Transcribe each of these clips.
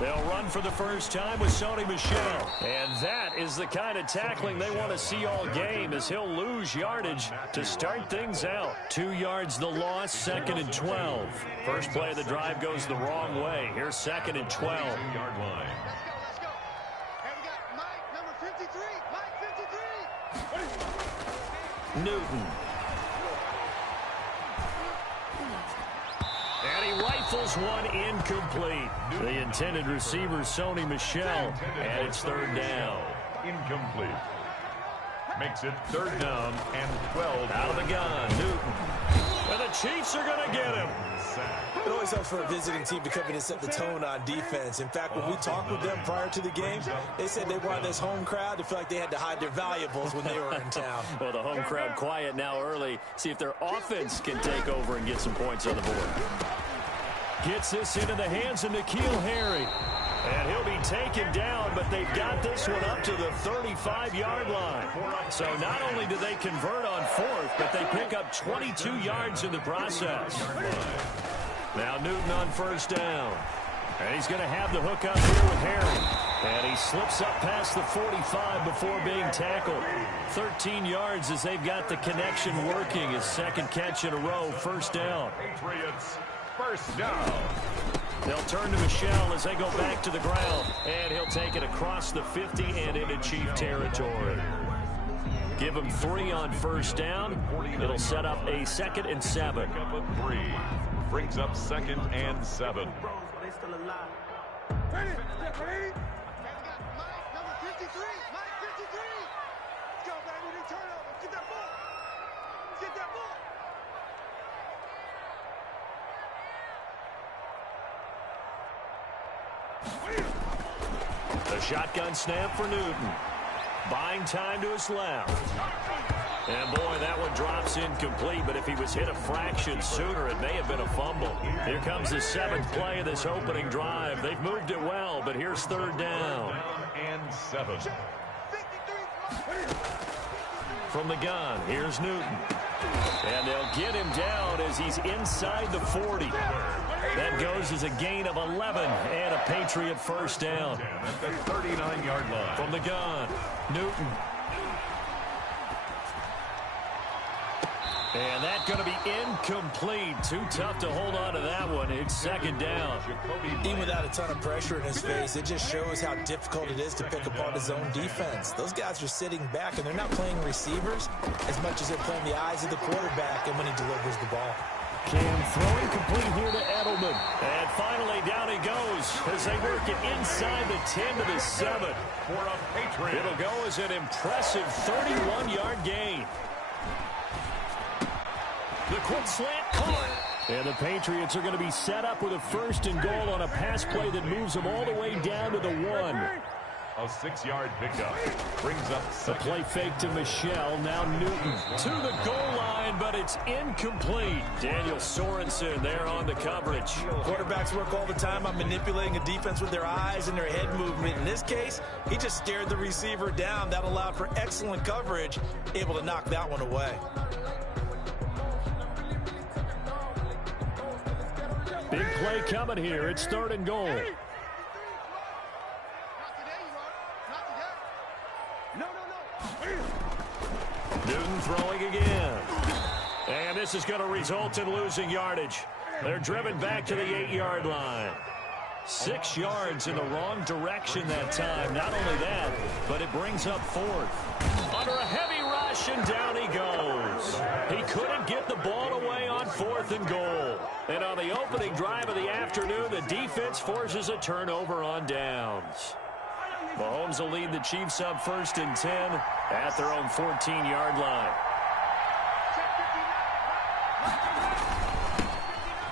They'll run for the first time with Sony Michel. And that is the kind of tackling they want to see all game, as he'll lose yardage to start things out. 2 yards the loss, 2nd and 12. First play of the drive goes the wrong way. Here's 2nd and 12. Yard line. Let's go. And we got Mike, number 53. Mike 53. Newton. And he rifles one incomplete. The intended receiver, Sony Michel, and it's 3rd down. Incomplete. Makes it 3rd down and 12. Out of the gun, Newton. And the Chiefs are going to get him. It always helps for a visiting team to come in and set the tone on defense. In fact, when we talked with them prior to the game, they said they wanted this home crowd to feel like they had to hide their valuables when they were in town. Well, the home crowd quiet now early. See if their offense can take over and get some points on the board. Gets this into the hands of N'Keal Harry. And he'll be taken down, but they've got this one up to the 35-yard line. So not only do they convert on 4th, but they pick up 22 yards in the process. Now Newton on 1st down. And he's going to have the hook up here with Harry. And he slips up past the 45 before being tackled. 13 yards as they've got the connection working. His 2nd catch in a row, 1st down. Patriots, 1st down. They'll turn to Michel as they go back to the ground. And he'll take it across the 50 and into Chief territory. Give him 3 on 1st down. It'll set up a 2nd and 7. Up a 3. Brings up 2nd and 7. Ready? Ready? We got Mike, number 53. Mike 53. Let's go, baby. They turn over. Get that ball. Get that ball. The shotgun snap for Newton. Buying time to his left. And boy, that one drops incomplete, but if he was hit a fraction sooner, it may have been a fumble. Here comes the 7th play of this opening drive. They've moved it well, but here's 3rd down. And 7. From the gun, here's Newton. And they'll get him down as he's inside the 40. That goes as a gain of 11 and a Patriot 1st down. At the 39-yard line. From the gun, Newton. And that's going to be incomplete. Too tough to hold on to that one. It's 2nd down. Even without a ton of pressure in his face, it just shows how difficult it is to pick apart his own defense. Those guys are sitting back, and they're not playing receivers as much as they're playing the eyes of the quarterback and when he delivers the ball. Cam throwing complete here to Edelman. And finally down he goes as they work it inside the 10 to the 7. For a Patriot. It'll go as an impressive 31-yard gain. The quick slant caught. And the Patriots are going to be set up with a 1st and goal on a pass play that moves them all the way down to the 1. A 6-yard pickup. Brings up The play fake to Michel. Now Newton to the goal line, but it's incomplete. Daniel Sorensen there on the coverage. Quarterbacks work all the time on manipulating a defense with their eyes and their head movement. In this case, he just stared the receiver down. That allowed for excellent coverage, able to knock that one away. Big play coming here. It's 3rd and goal. Newton throwing again. And this is going to result in losing yardage. They're driven back to the 8-yard line. 6 yards in the wrong direction that time. Not only that, but it brings up 4th. Under a heavy rush, and down he goes. He couldn't get the ball away on 4th and goal. And on the opening drive of the afternoon, the defense forces a turnover on downs. Mahomes will lead the Chiefs up 1st and 10 at their own 14-yard line.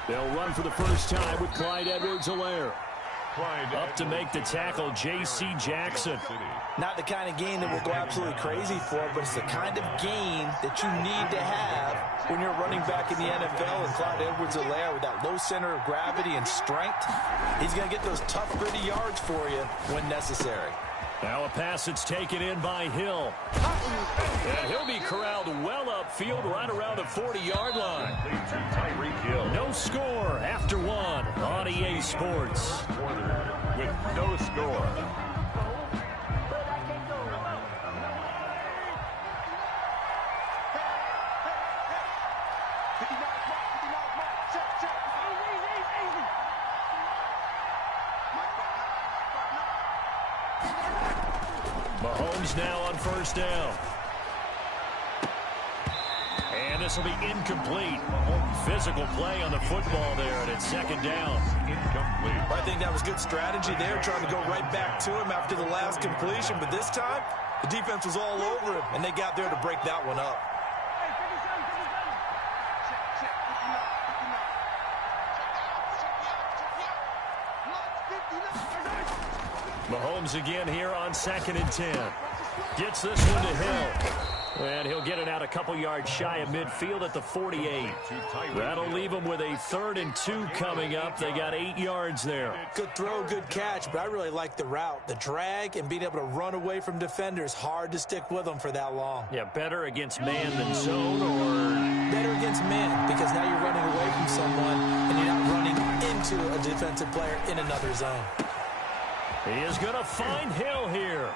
They'll run for the first time with Clyde Edwards-Helaire. Up to make the tackle, J.C. Jackson. Not the kind of gain that we'll go absolutely crazy for, but it's the kind of gain that you need to have when you're running back in the NFL. And Clyde Edwards-Helaire, with that low center of gravity and strength, he's going to get those tough, gritty yards for you when necessary. Now a pass that's taken in by Hill. And he'll be corralled well upfield right around the 40-yard line. No score after one on EA Sports. With no score. Mahomes now on first down. And this will be incomplete. Physical play on the football there, and it's second down. Incomplete. I think that was good strategy there, trying to go right back to him after the last completion. But this time, the defense was all over him, and they got there to break that one up. Mahomes again here on 2nd and 10. Gets this one to Hill. And he'll get it out a couple yards shy of midfield at the 48. That'll leave them with a 3rd and 2 coming up. They got 8 yards there. Good throw, good catch, but I really like the route. The drag and being able to run away from defenders, hard to stick with them for that long. Yeah, better against man than zone, or better against man, because now you're running away from someone and you're not running into a defensive player in another zone. He is going to find Hill here.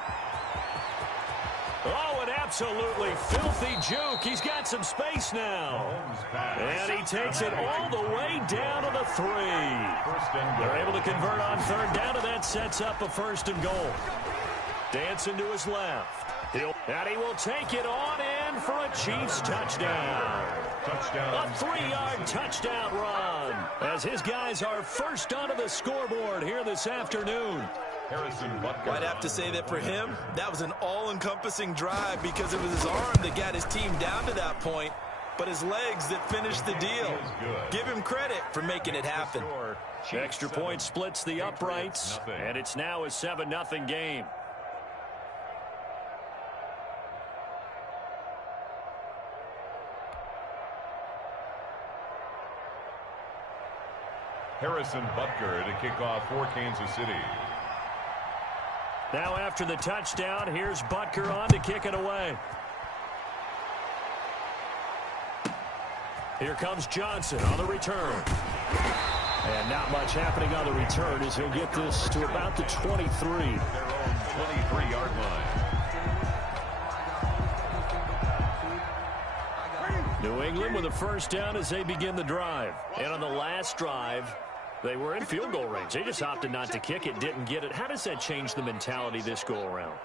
Oh, an absolutely filthy juke. He's got some space now. And he takes it all the way down to the 3. They're able to convert on 3rd down, and that sets up a 1st and goal. Dancing to his left. And he will take it on in for a Chiefs touchdown. A 3-yard touchdown run as his guys are first onto the scoreboard here this afternoon. I'd have to say that for him, that was an all-encompassing drive because it was his arm that got his team down to that point, but his legs that finished the deal. Give him credit for making it happen. Extra point splits the uprights, and it's now a 7-0 game. Harrison Butker to kick off for Kansas City. Now after the touchdown, here's Butker on to kick it away. Here comes Johnson on the return. And not much happening on the return as he'll get this to about the 23. Their own 23-yard line. New England with a first down as they begin the drive. And on the last drive, they were in field goal range. They just opted not to kick it, didn't get it. How does that change the mentality this go-around?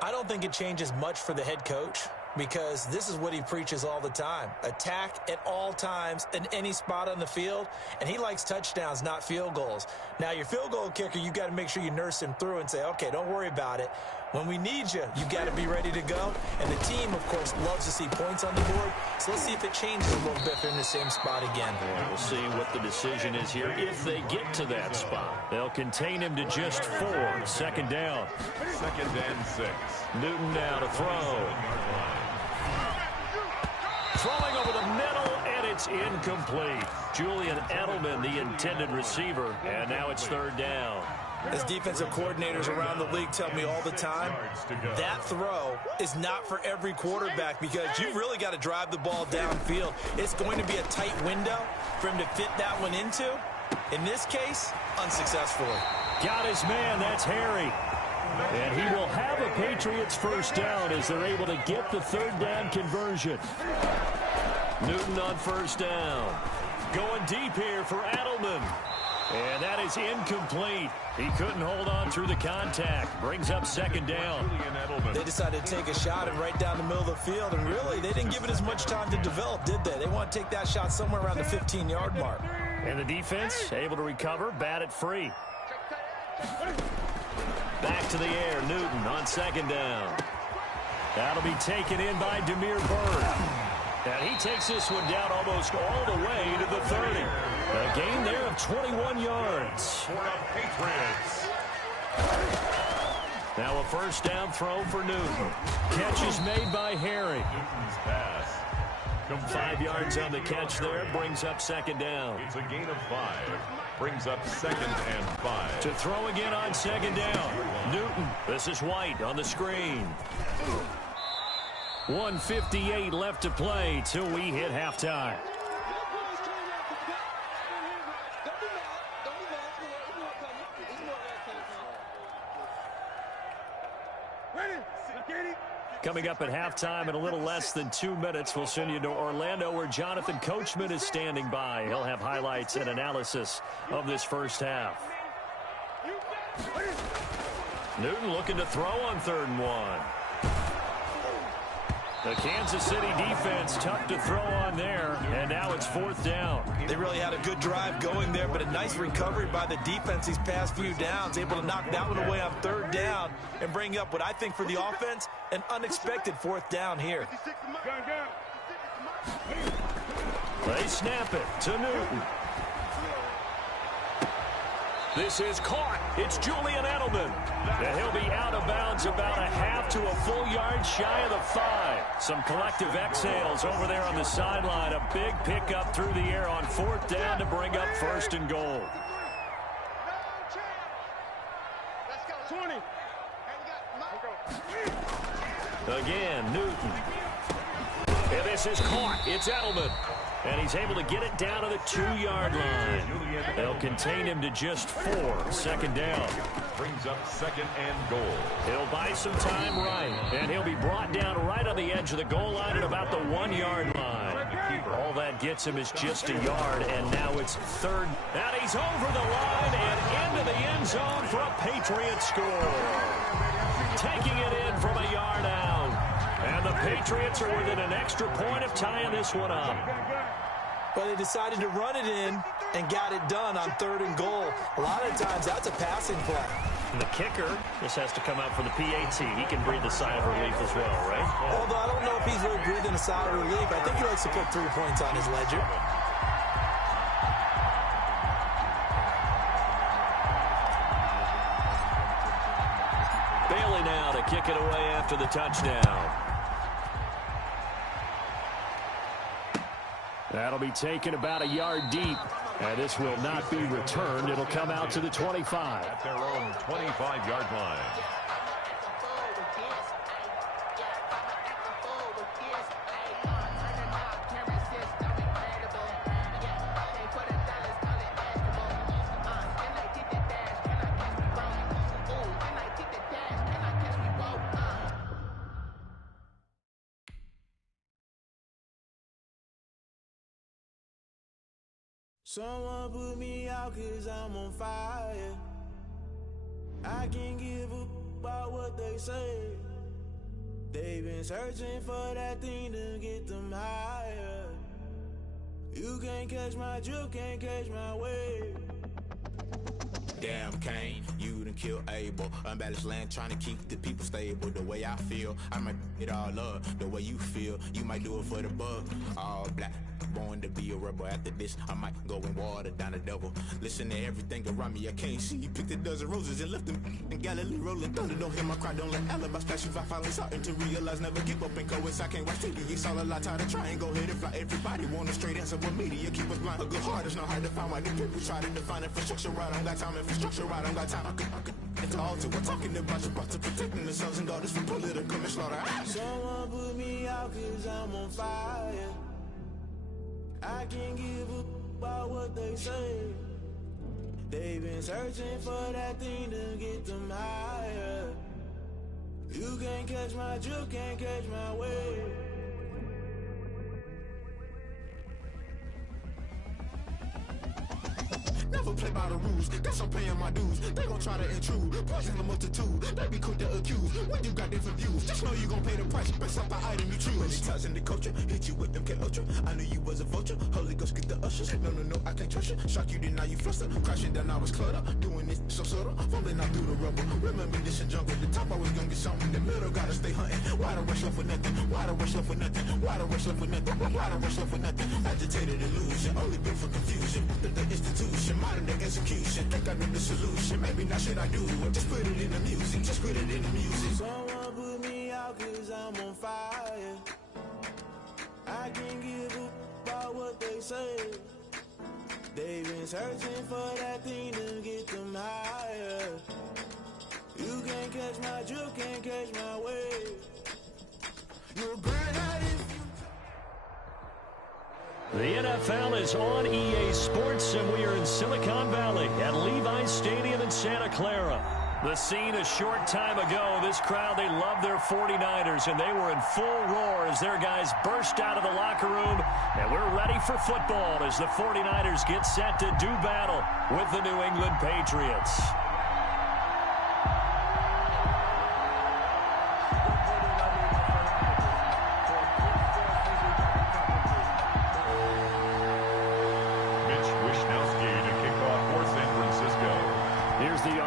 I don't think it changes much for the head coach because this is what he preaches all the time. Attack at all times in any spot on the field, and he likes touchdowns, not field goals. Now, your field goal kicker, you got to make sure you nurse him through and say, okay, don't worry about it. When we need you, you got to be ready to go. And the team, of course, loves to see points on the board. So let's see if it changes a little bit if they're in the same spot again. Yeah, we'll see what the decision is here if they get to that spot. They'll contain him to just 4. 2nd down. 2nd and 6. Newton now to throw. Throwing over the middle, and it's incomplete. Julian Edelman, the intended receiver, and now it's 3rd down. As defensive coordinators around the league tell me all the time, that throw is not for every quarterback because you've really got to drive the ball downfield. It's going to be a tight window for him to fit that one into. In this case, unsuccessfully. Got his man, that's Harry. And he will have a Patriots first down as they're able to get the 3rd down conversion. Newton on first down. Going deep here for Edelman. And that is incomplete. He couldn't hold on through the contact. Brings up 2nd down. They decided to take a shot and right down the middle of the field. And really, they didn't give it as much time to develop, did they? They want to take that shot somewhere around the 15-yard mark. And the defense able to recover, bat it free. Back to the air, Newton on 2nd down. That'll be taken in by Demir Bird. And he takes this one down almost all the way to the 30. A gain there of 21 yards. For the Patriots. Now a first down throw for Newton. Catch is made by Harry. Newton's pass 5 yards on the catch there. Brings up second down. It's a gain of 5. Brings up 2nd and 5. To throw again on second down. Newton. This is White on the screen. 1:58 left to play till we hit halftime. Coming up at halftime in a little less than 2 minutes, we'll send you to Orlando where Jonathan Coachman is standing by. He'll have highlights and analysis of this first half. Newton looking to throw on 3rd and 1. The Kansas City defense tough to throw on there, and now it's 4th down. They really had a good drive going there, but a nice recovery by the defense these past few downs, able to knock that one away on 3rd down and bring up what I think for the offense, an unexpected 4th down here. They snap it to Newton. This is caught. It's Julian Edelman. And he'll be out of bounds about a half to a full yard shy of the 5. Some collective exhales over there on the sideline. A big pickup through the air on 4th down to bring up 1st and goal. Again, Newton. And this is caught. It's Edelman. And he's able to get it down to the 2-yard line. They'll contain him to just 4. 2nd down. Brings up 2nd and goal. He'll buy some time right. And he'll be brought down right on the edge of the goal line at about the 1-yard line. All that gets him is just a yard. And now it's 3rd. And he's over the line and into the end zone for a Patriots score. Taking it in from a yard out. And the Patriots are within an extra point of tying this one up. But they decided to run it in and got it done on 3rd and goal. A lot of times that's a passing play. And the kicker just has to come out for the PAT. He can breathe a sigh of relief as well, right? Although I don't know if he's really breathing a sigh of relief. I think he likes to put 3 points on his ledger. Bailey now to kick it away after the touchdown. That'll be taken about a yard deep. And this will not be returned. It'll come out to the 25. At their own 25-yard line. Someone put me out 'cause I'm on fire. I can't give a about what they say. They've been searching for that thing to get them higher. You can't catch my drift, can't catch my wave. Damn Kane, you done killed Abel. Unbalanced land trying to keep the people stable. The way I feel, I might it all up. The way you feel, you might do it for the bug. All black, born to be a rebel. After this, I might go and water down the devil. Listen to everything around me, I can't see. Picked a dozen roses and left them in Galilee rolling thunder. Don't hear my cry, don't let alibis flash. If I finally starting to realize, never give up and go. I can't watch TV, it's all a lot. Tired of trying, go ahead and fly. Everybody want a straight answer, but media keep us blind. A good heart is not hard to find. Why the people try to define infrastructure right? I don't got time. Infrastructure right, I don't got time. I could it's all to we're talking about to protecting the sons and daughters from political slaughter. Someone put me out 'cause I'm on fire. I can't give a about what they say. They've been searching for that thing to get them higher. You can't catch my drift, can't catch my wave. Never play by the rules, guess I'm paying my dues. They gon' try to intrude, poison the multitude. They be quick to accuse, when you got different views. Just know you gon' pay the price, based off the item you choose. When it's touching the culture, hit you with MK Ultra. I knew you was a vulture, Holy Ghost get the ushers. No, I can't trust you. Shock you, then now you fluster. Crashing down, I was cluttered. Doing this so subtle, fumbling out through the rubble. Remember this in jungle, the top always gonna get something. The middle gotta stay hunting. Why the rush left with nothing? Why the rush left with nothing? Why the rush left with nothing? Why the rush left with nothing? Agitated illusion, only built for confusion. The institution, modern day execution. Think I know the solution. Maybe not shit I do. Just put it in the music. Just put it in the music. Someone put me out 'cause I'm on fire. I can give up about what they say. They've been searching for that thing to get them higher. You can't catch my drift, can't catch my wave. You'll burn out if you... The NFL is on EA Sports, and we are in Silicon Valley at Levi's Stadium in Santa Clara. The scene a short time ago, this crowd, they love their 49ers, and they were in full roar as their guys burst out of the locker room. And we're ready for football as the 49ers get set to do battle with the New England Patriots.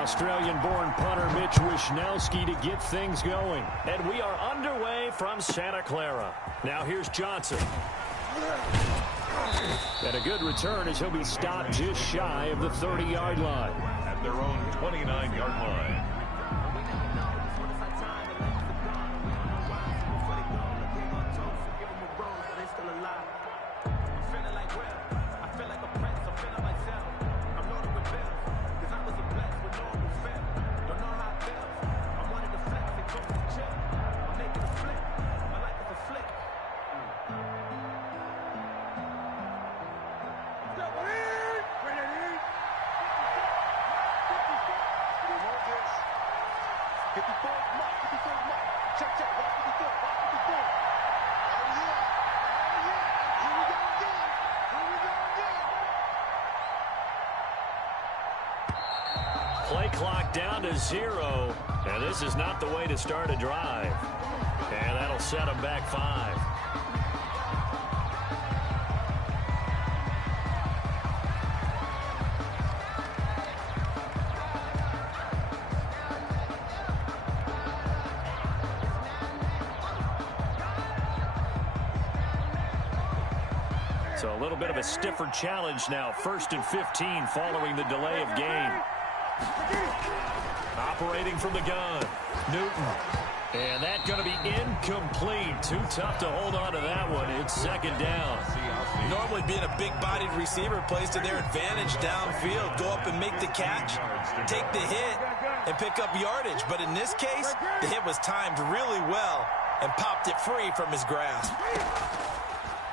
Australian-born punter Mitch Wishnowsky to get things going. And we are underway from Santa Clara. Now here's Johnson. And a good return as he'll be stopped just shy of the 30-yard line. At their own 29-yard line. Play clock down to 0, and this is not the way to start a drive. And that'll set them back 5. So a little bit of a stiffer challenge now. 1st and 15 following the delay of game. Operating from the gun, Newton. And that's going to be incomplete. Too tough to hold on to that one. It's 2nd down. Normally being a big-bodied receiver plays to their advantage downfield. Go up and make the catch, take the hit, and pick up yardage. But in this case, the hit was timed really well and popped it free from his grasp.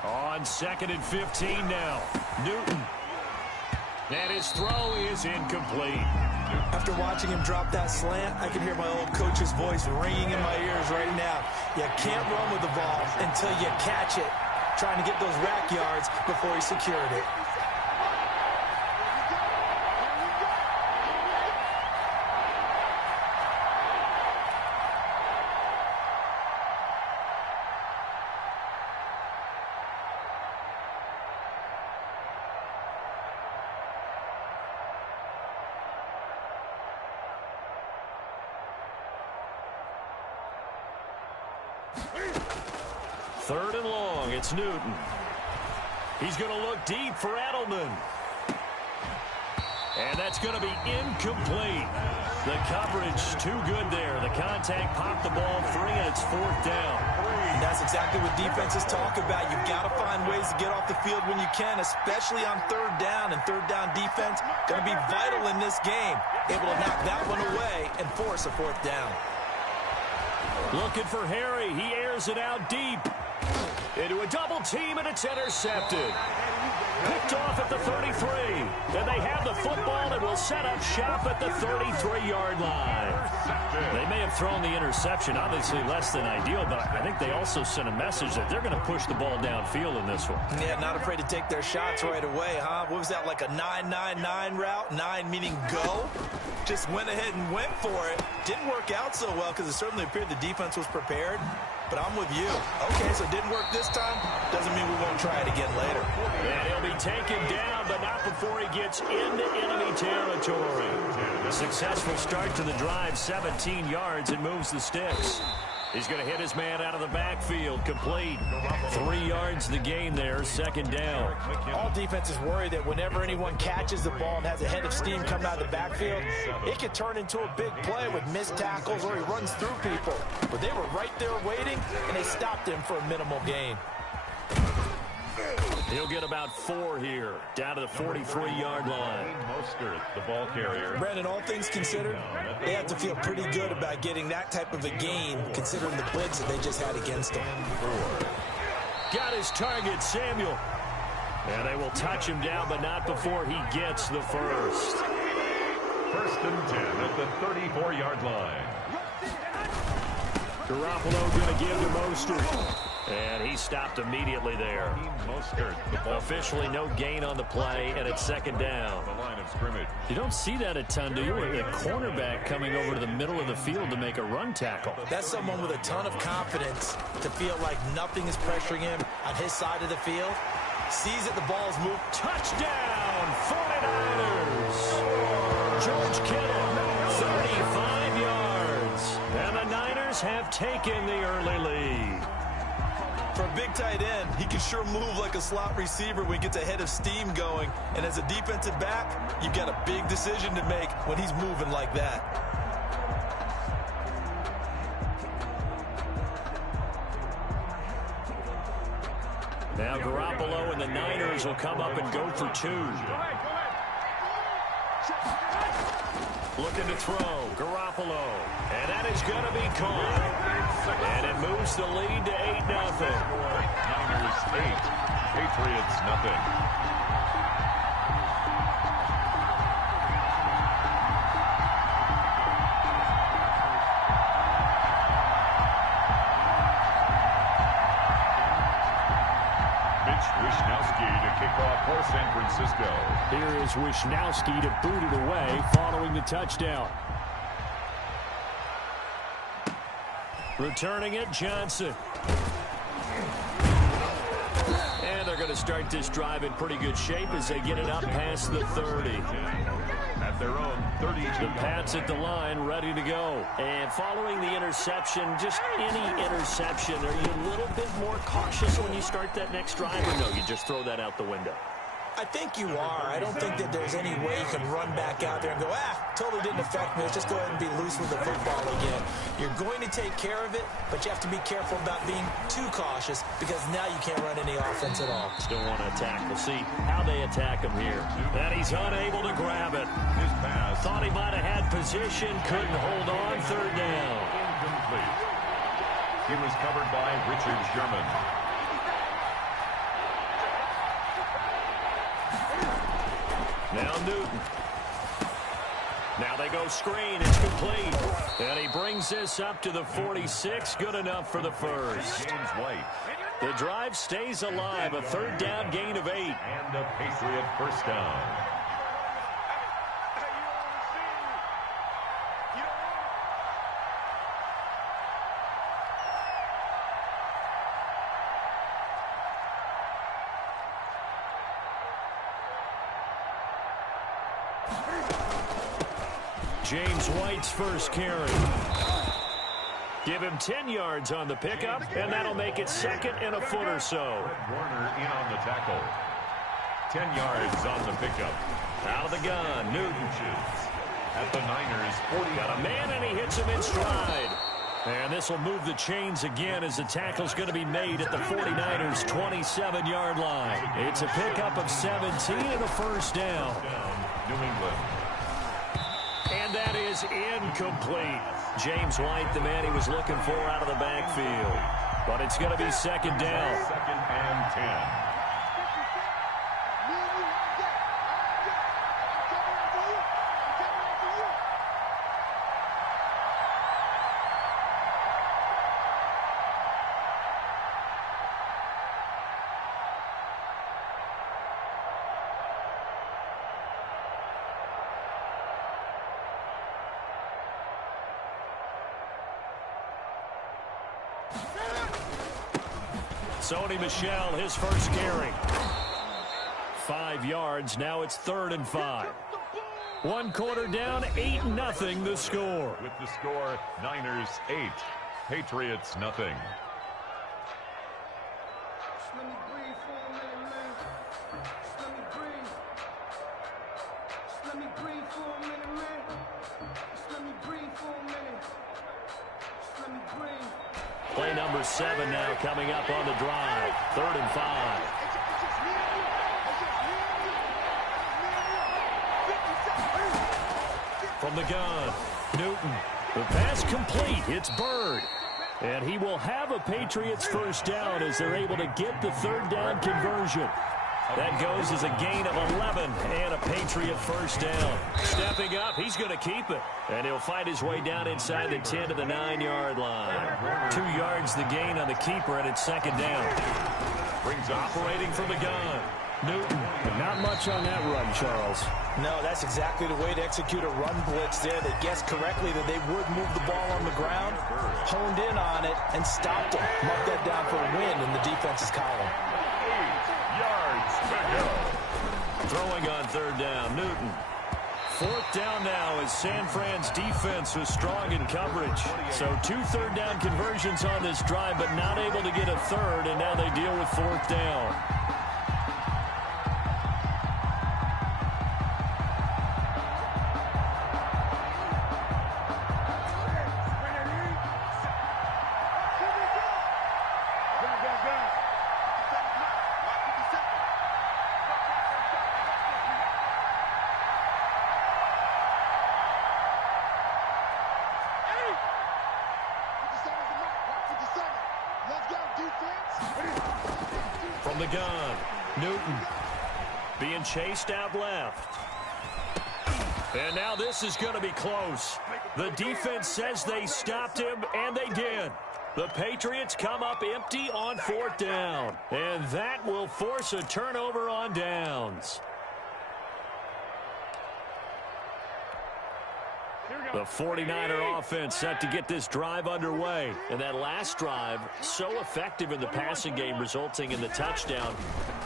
On 2nd and 15 now, Newton. And his throw is incomplete. After watching him drop that slant, I can hear my old coach's voice ringing in my ears right now. You can't run with the ball until you catch it. Trying to get those rack yards before he secured it. Third and long, it's Newton. He's going to look deep for Edelman. And that's going to be incomplete. The coverage too good there. The contact popped the ball free, and it's 4th down. That's exactly what defenses talk about. You've got to find ways to get off the field when you can, especially on 3rd down. And 3rd down defense going to be vital in this game. Able to knock that one away and force a 4th down. Looking for Harry. He airs it out deep. Into a double team, and it's intercepted. Picked off at the 33. And they have the football and will set up shop at the 33-yard line. They may have thrown the interception, obviously less than ideal, but I think they also sent a message that they're going to push the ball downfield in this one. Yeah, not afraid to take their shots right away, huh? What was that, like a 9-9-9 route? 9 meaning go? Just went ahead and went for it. Didn't work out so well because it certainly appeared the defense was prepared. But I'm with you. Okay, so it didn't work this time. Doesn't mean we won't try it again later. And he'll be taken down, but not before he gets into enemy territory. A successful start to the drive, 17 yards, and moves the sticks. He's going to hit his man out of the backfield, complete. 3 yards the gain there, 2nd down. All defenses worry that whenever anyone catches the ball and has a head of steam coming out of the backfield, it could turn into a big play with missed tackles or he runs through people. But they were right there waiting, and they stopped him for a minimal gain. He'll get about 4 here, down to the 43-yard line. Mostert, the ball carrier. Brandon, all things considered, they have to feel pretty good about getting that type of a gain, considering the blitz that they just had against them. Got his target, Samuel. And they will touch him down, but not before he gets the first. 1st and 10 at the 34-yard line. Garoppolo going to give to Mostert. And he stopped immediately there. Mostert, officially no gain on the play, and it's 2nd down. The line of scrimmage. You don't see that a ton, do you? A cornerback coming over to the middle of the field to make a run tackle. That's someone with a ton of confidence to feel like nothing is pressuring him on his side of the field. Sees that the ball's moved. Touchdown, 49ers! George Kittle, 35 yards. And the Niners have taken the early lead. For a big tight end, he can sure move like a slot receiver when he gets a head of steam going. And as a defensive back, you've got a big decision to make when he's moving like that. Now Garoppolo and the Niners will come up and go for 2. Looking to throw, Garoppolo. And that is going to be caught. And it moves the lead to 8-0. Niners 8, Patriots nothing. To kick off for San Francisco. Here is Wisnowski to boot it away following the touchdown. Returning it, Johnson. And they're going to start this drive in pretty good shape as they get it up past the 30. At their own 32. The Pats at the line, ready to go. And following the interception, just any interception, are you a little bit more cautious when you start that next drive, or no, you just throw that out the window? I think you are. I don't think that there's any way you can run back out there and go, totally didn't affect me. Let's just go ahead and be loose with the football again. You're going to take care of it, but you have to be careful about being too cautious because now you can't run any offense at all. Still want to attack. We'll see how they attack him here. And he's unable to grab it. His pass. Thought he might have had position, couldn't hold on, 3rd down. Incomplete. He was covered by Richard Sherman. Now Newton. Now they go screen. It's complete. And he brings this up to the 46. Good enough for the first. James White. The drive stays alive. A 3rd down gain of 8. And a Patriot 1st down. James White's first carry. Give him 10 yards on the pickup, and that'll make it 2nd and a foot or so. Warner in on the tackle. 10 yards on the pickup. Out of the gun, Newton. At the Niners, 40. Got a man, and he hits him in stride. And this will move the chains again as the tackle's going to be made at the 49ers' 27-yard line. It's a pickup of 17 and a 1st down. New England. And that is incomplete. James White, the man he was looking for out of the backfield. But it's going to be 2nd down. 2nd and 10. Sony Michel, his first carry. 5 yards. Now it's 3rd and 5. 1 quarter down, 8-0 the score. With the score, Niners 8, Patriots nothing. Let me breathe for a minute, man. Let me breathe. Let me breathe for a minute, man. Let me breathe for a minute. Let me breathe. Play number 7 now coming up on the drive. 3rd and 5. From the gun, Newton. The pass complete. It's Bird. And he will have a Patriots first down as they're able to get the third down conversion. That goes as a gain of 11 and a Patriot first down. Stepping up, he's going to keep it. And he'll find his way down inside the 10 to the 9-yard line. 2 yards the gain on the keeper, and it's second down. Brings operating from the gun. Newton. Not much on that run, Charles. No, that's exactly the way to execute a run blitz there. They guessed correctly that they would move the ball on the ground, honed in on it, and stopped them. Mark that down for a win in the defense's column. 8 yards to go. Throwing on third down, Newton. Fourth down now as San Fran's defense was strong in coverage. So 2 third-down conversions on this drive, but not able to get a third, and now they deal with fourth down. From the gun, Newton being chased out left. And now this is going to be close. The defense says they stopped him, and they did. The Patriots come up empty on fourth down, and that will force a turnover on downs. The 49er offense set to get this drive underway. And that last drive, so effective in the passing game, resulting in the touchdown.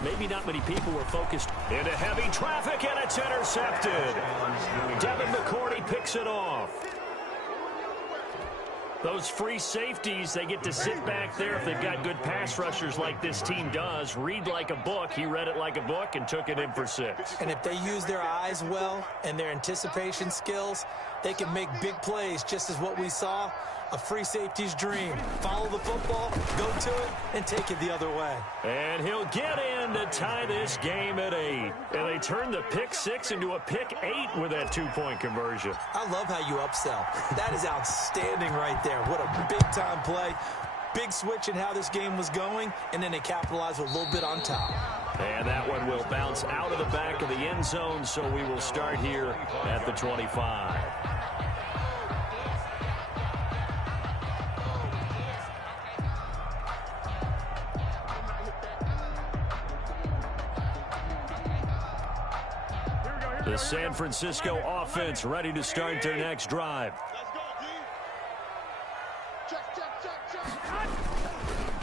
Maybe not many people were focused. Into heavy traffic, and it's intercepted. Devin McCourty picks it off. Those free safeties, they get to sit back there if they've got good pass rushers like this team does. Read like a book. He read it like a book and took it in for 6. And if they use their eyes well and their anticipation skills, they can make big plays, just as what we saw, a free safety's dream. Follow the football, go to it, and take it the other way. And he'll get in to tie this game at 8. And they turn the pick 6 into a pick 8 with that 2-point conversion. I love how you upsell. That is outstanding right there. What a big-time play. Big switch in how this game was going, and then they capitalized with a little bit on top. And that one will bounce out of the back of the end zone, so we will start here at the 25. The San Francisco offense ready to start their next drive.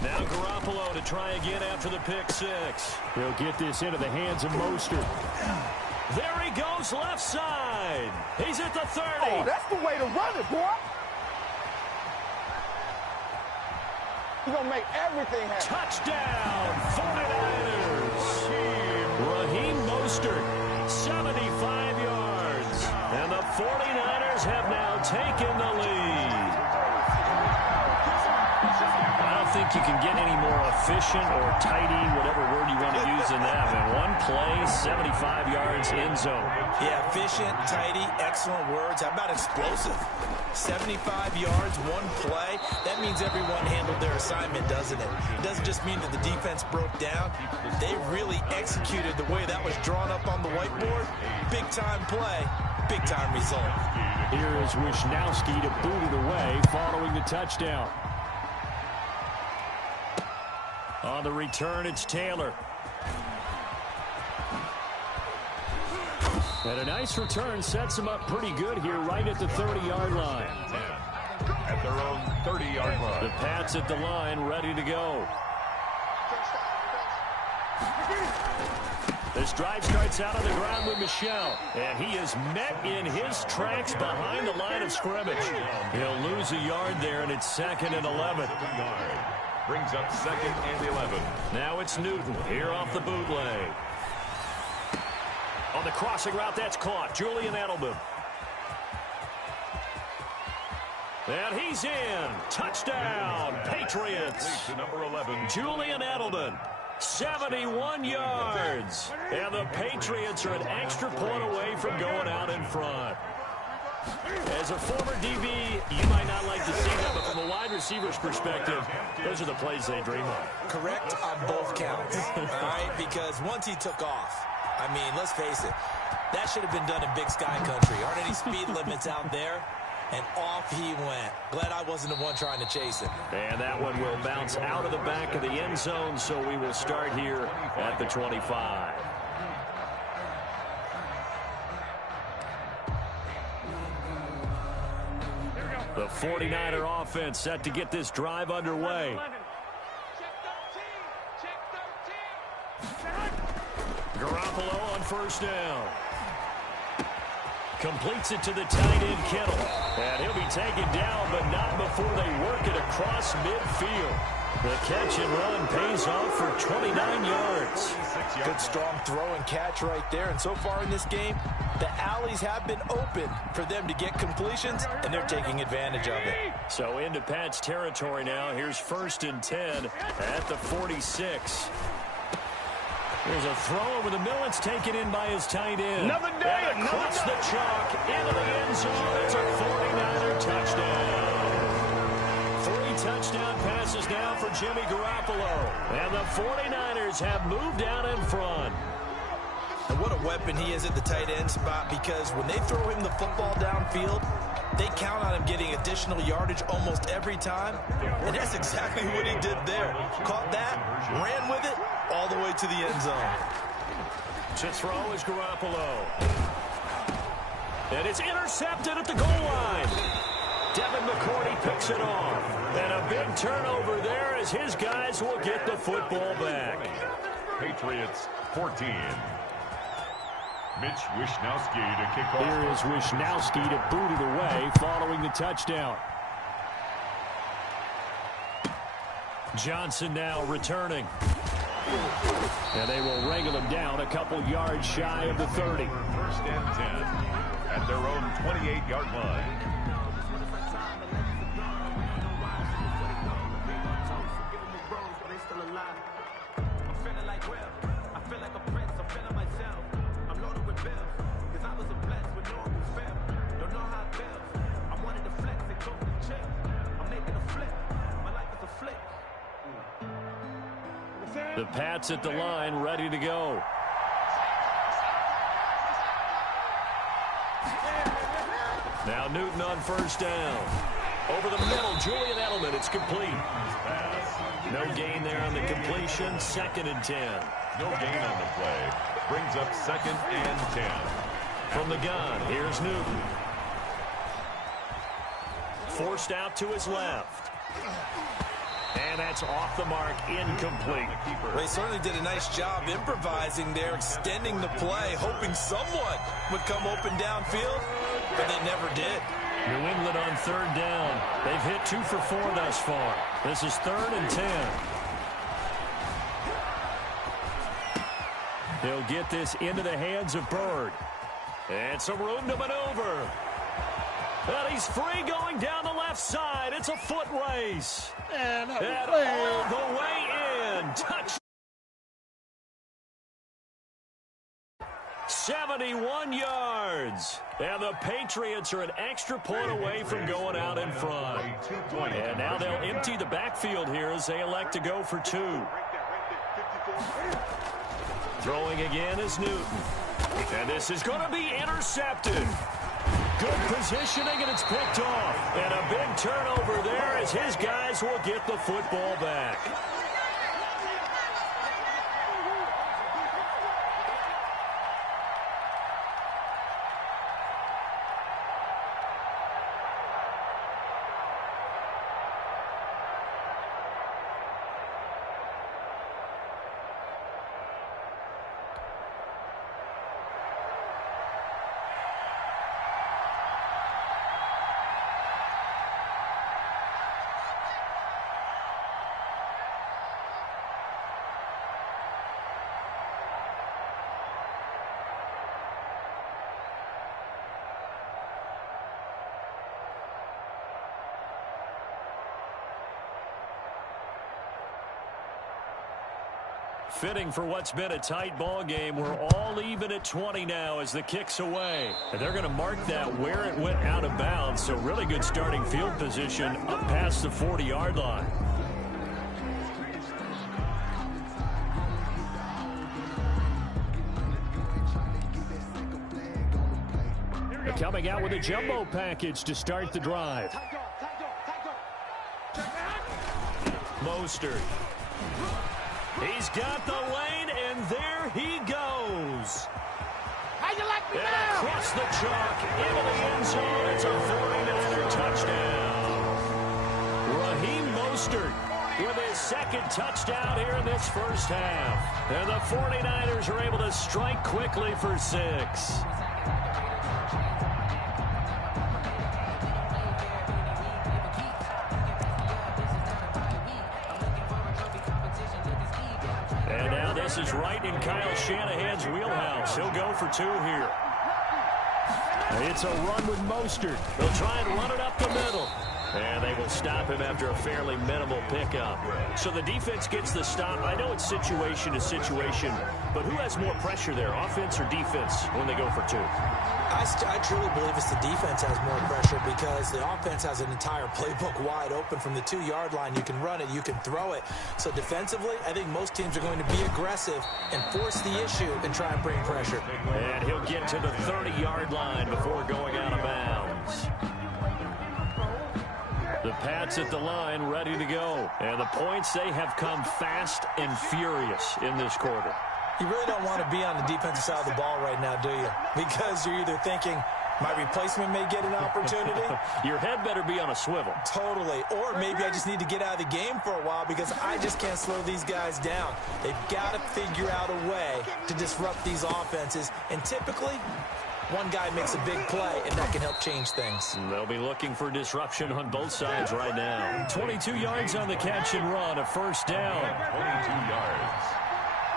Now Garoppolo to try again after the pick 6. He'll get this into the hands of Mostert. There he goes left side. He's at the 30. Oh, that's the way to run it, boy. He's going to make everything happen. Touchdown, 49ers. Raheem Mostert, 75 yards. And the 49ers have now taken the lead. I don't think you can get any more efficient or tidy, whatever word you want to use in that. In one play, 75 yards in zone. Yeah, efficient, tidy, excellent words. How about explosive? 75 yards, one play. That means everyone handled their assignment, doesn't it? It doesn't just mean that the defense broke down. They really executed the way that was drawn up on the whiteboard. Big-time play, big-time result. Here is Wisnowski to boot it away following the touchdown. On the return, it's Taylor. And a nice return sets him up pretty good here right at the 30-yard line. At their own 30-yard line. The Pats at the line, ready to go. This drive starts out on the ground with Michel. And he is met in his tracks behind the line of scrimmage. He'll lose a yard there, and it's 2nd and 11. Brings up 2nd and 11. Now it's Newton here off the bootleg. On the crossing route, that's caught. Julian Edelman. And he's in. Touchdown, Patriots. To number 11. Julian Edelman, 71 yards. And the Patriots are an extra point away from going out in front. As a former DB, you might not like to see that, but from a wide receiver's perspective, those are the plays they dream of. Correct on both counts, all right? Because once he took off, I mean, let's face it, that should have been done in Big Sky Country. Aren't any speed limits out there? And off he went. Glad I wasn't the one trying to chase him. And that one will bounce out of the back of the end zone, so we will start here at the 25. The 49er offense set to get this drive underway. Garoppolo on first down. Completes it to the tight end, Kittle. And he'll be taken down, but not before they work it across midfield. The catch and run pays off for 29 yards. Good strong throw and catch right there. And so far in this game, the alleys have been open for them to get completions, and they're taking advantage of it. So into Pat's territory now. Here's 1st and 10 at the 46. There's a throw over the middle. It's taken in by his tight end. Another day, and across the chalk into the end zone. It's a 49er touchdown. 3 touchdown passes now for Jimmy Garoppolo. And the 49ers have moved out in front. And what a weapon he is at the tight end spot, because when they throw him the football downfield, they count on him getting additional yardage almost every time. And that's exactly what he did there. Caught that, ran with it, all the way to the end zone. To throw is Garoppolo. And it's intercepted at the goal line. Devin McCourty picks it off. And a big turnover there as his guys will get the football back. Patriots 14. Mitch Wishnowsky to kick off. Here is Wishnowsky to boot it away following the touchdown. Johnson now returning. And they will wrangle him down a couple yards shy of the 30. 1st and 10 at their own 28-yard line. The Pats at the line, ready to go. Now Newton on 1st down. Over the middle, Julian Edelman. It's complete. No gain there on the completion. 2nd and 10. No gain on the play. Brings up 2nd and 10. From the gun, here's Newton. Forced out to his left. And that's off the mark, incomplete. They certainly did a nice job improvising there, extending the play, hoping someone would come open downfield, but they never did. New England on 3rd down. They've hit 2 for 4 thus far. This is 3rd and 10. He'll get this into the hands of Bird. And some room to maneuver. And he's free going down the left side. It's a foot race. And all the way in. Touch. 71 yards. And the Patriots are an extra point away from going out in front. And now they'll empty the backfield here as they elect to go for 2. Throwing again is Newton. And this is going to be intercepted. Good positioning, and it's picked off. And a big turnover there as his guys will get the football back. Fitting for what's been a tight ball game. We're all even at 20 now as the kick's away. And they're going to mark that where it went out of bounds. So really good starting field position up past the 40-yard line. Coming out with a jumbo package to start the drive. Mostert. He's got the lane, and there he goes. And across the chalk, into the end zone. It's a 49er touchdown. Raheem Mostert with his second touchdown here in this first half. And the 49ers are able to strike quickly for 6. And now this is right in Kyle Shanahan's wheelhouse. He'll go for 2 here. It's a run with Mostert. They'll try and run it up the middle. And they will stop him after a fairly minimal pickup. So the defense gets the stop. I know it's situation to situation, but who has more pressure there, offense or defense, when they go for 2? I truly believe it's the defense has more pressure because the offense has an entire playbook wide open from the 2-yard line. You can run it, you can throw it. So defensively, I think most teams are going to be aggressive and force the issue and try and bring pressure. And he'll get to the 30-yard line before going out of bounds. The Pats at the line, ready to go. And the points, they have come fast and furious in this quarter. You really don't want to be on the defensive side of the ball right now, do you? Because you're either thinking, my replacement may get an opportunity. Your head better be on a swivel. Totally. Or maybe I just need to get out of the game for a while because I just can't slow these guys down. They've got to figure out a way to disrupt these offenses. And typically, one guy makes a big play, and that can help change things. They'll be looking for disruption on both sides right now. 22 yards on the catch and run, a first down. 22 yards.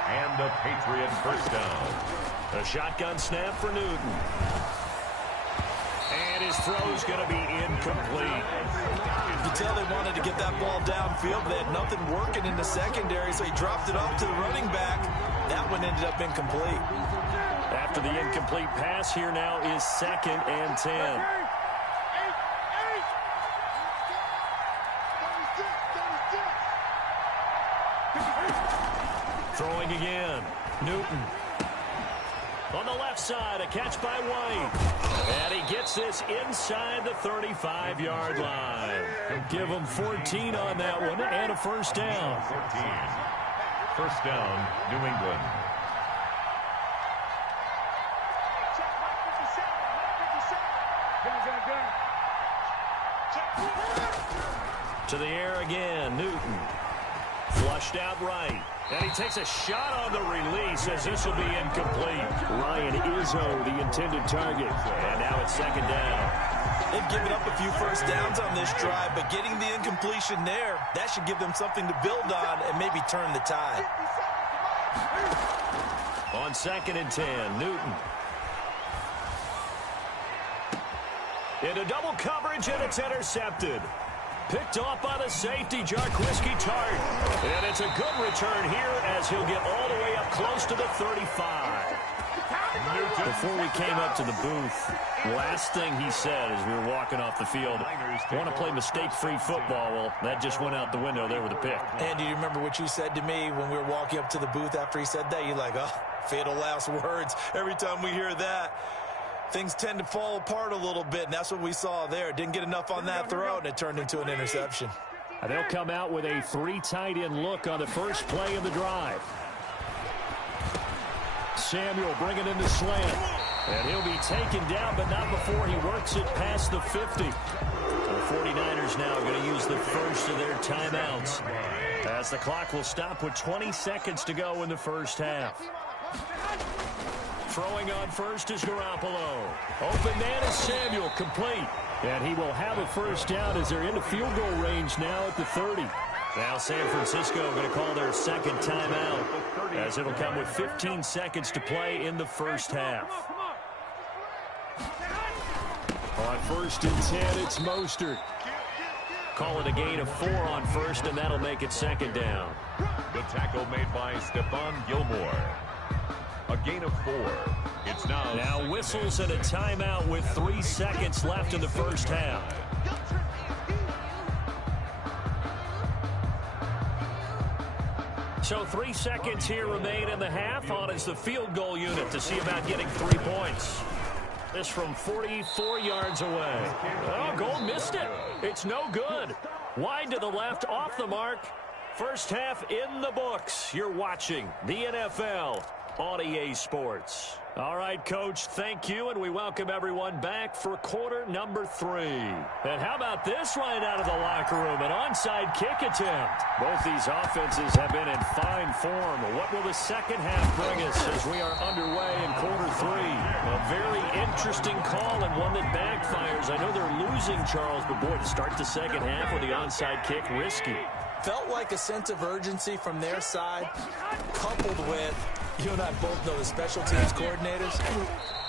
And the Patriot first down. A shotgun snap for Newton. And his throw's going to be incomplete. You can tell they wanted to get that ball downfield. They had nothing working in the secondary, so he dropped it off to the running back. That one ended up incomplete. After the incomplete pass, here now is 2nd and 10. Throwing again. Newton. On the left side, a catch by White. And he gets this inside the 35-yard line. Give him 14 on that one and a first down. 14. First down, New England. To the air again, Newton. Flushed out right. And he takes a shot on the release as this will be incomplete. Ryan Izzo, the intended target. And now it's 2nd down. They've given up a few first downs on this drive, but getting the incompletion there, that should give them something to build on and maybe turn the tide. On 2nd and 10, Newton. Into double coverage, and it's intercepted. Picked off by the safety, Jarquiski Tart. And it's a good return here as he'll get all the way up close to the 35. Before we came up to the booth, last thing he said as we were walking off the field, I want to play mistake-free football. Well, that just went out the window there with a pick. And do you remember what you said to me when we were walking up to the booth after he said that? You're like, oh, fatal last words. Every time we hear that, things tend to fall apart a little bit, and that's what we saw there. Didn't get enough on that throw, and it turned into an interception. And they'll come out with a 3 tight end look on the first play of the drive. Samuel bringing in the slant. And he'll be taken down, but not before he works it past the 50. The 49ers now going to use the first of their timeouts, as the clock will stop with 20 seconds to go in the first half. Throwing on first is Garoppolo. Open man is Samuel, complete. And he will have a first down as they're into field goal range now at the 30. Now San Francisco going to call their second timeout, as it'll come with 15 seconds to play in the first half. On 1st and 10, it's Mostert. Call it a gain of 4 on first, and that'll make it 2nd down. The tackle made by Stephon Gilmore. A gain of 4. It's now whistles and a timeout with 3 seconds left in the first half. So 3 seconds here remain in the half. On is the field goal unit to see about getting 3 points. This from 44 yards away. Oh, goal missed it. It's no good. Wide to the left, off the mark. First half in the books. You're watching the NFL on EA Sports. All right, Coach, thank you, and we welcome everyone back for quarter number 3. And how about this right out of the locker room, an onside kick attempt. Both these offenses have been in fine form. What will the second half bring us as we are underway in quarter 3? A very interesting call and one that backfires. I know they're losing, Charles, but boy, to start the second half with the onside kick, risky. Felt like a sense of urgency from their side, coupled with, you and I both know the special teams coordinators,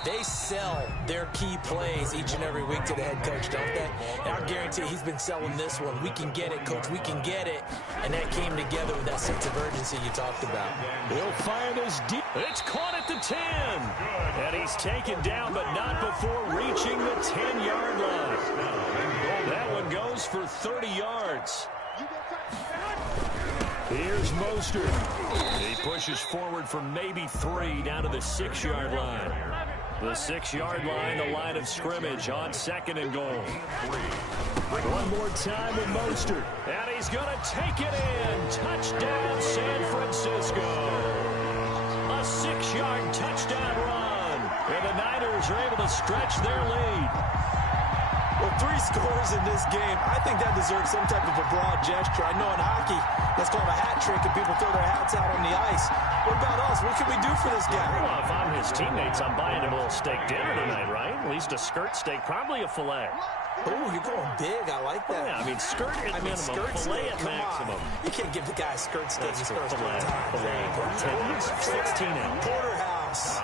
they sell their key plays each and every week to the head coach, don't they? And I guarantee he's been selling this one. We can get it, coach, we can get it. And that came together with that sense of urgency you talked about. He'll fire this deep. It's caught at the 10. And he's taken down, but not before reaching the 10-yard line. That one goes for 30 yards. Here's Mostert. He pushes forward for maybe 3 down to the 6-yard line. The 6-yard line, the line of scrimmage on 2nd and goal. One more time with Mostert. And he's going to take it in. Touchdown, San Francisco. A 6-yard touchdown run. And the Niners are able to stretch their lead. Well, 3 scores in this game, I think that deserves some type of a broad gesture. I know in hockey, that's called a hat trick, and people throw their hats out on the ice. What about us? What can we do for this guy? Well, if I'm his teammates, I'm buying him a little steak dinner tonight, right? At least a skirt steak, probably a filet. Oh, you're going big. I like that. Yeah, I mean, skirt at minimum, skirt filet steak, at maximum. You can't give the guy a skirt steak his first Filet, time. 16 ounce. Porterhouse.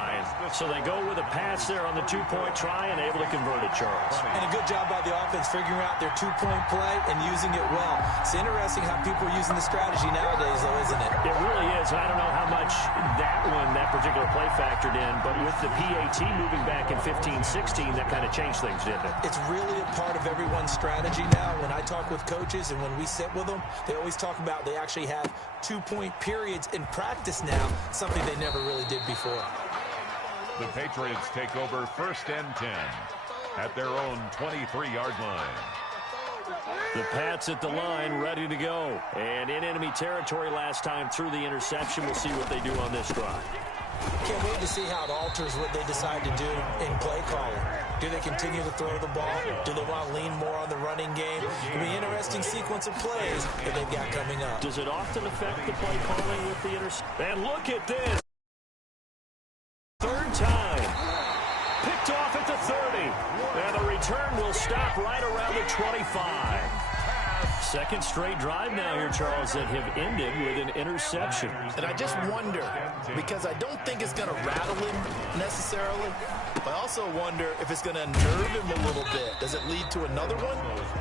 So they go with a pass there on the 2-point try and able to convert it, Charles. And a good job by the offense figuring out their 2-point play and using it well. It's interesting how people are using the strategy nowadays, though, isn't it? It really is. I don't know how much that particular play factored in, but with the PAT moving back in 15-16, that kind of changed things, didn't it? It's really a part of everyone's strategy now. When I talk with coaches and when we sit with them, they always talk about they actually have 2-point periods in practice now, something they never really did before. The Patriots take over 1st and 10 at their own 23-yard line. The Pats at the line, ready to go. And in enemy territory last time through the interception. We'll see what they do on this drive. Can't wait to see how it alters what they decide to do in play calling. Do they continue to throw the ball? Do they want to lean more on the running game? It'll be an interesting sequence of plays that they've got coming up. Does it often affect the play calling with the interception? And look at this. 3rd time. Picked off at the 30. And the return will stop right around the 25. 2nd straight drive now here, Charles, that have ended with an interception. And I just wonder, because I don't think it's going to rattle him necessarily, but I also wonder if it's going to nerve him a little bit. Does it lead to another one?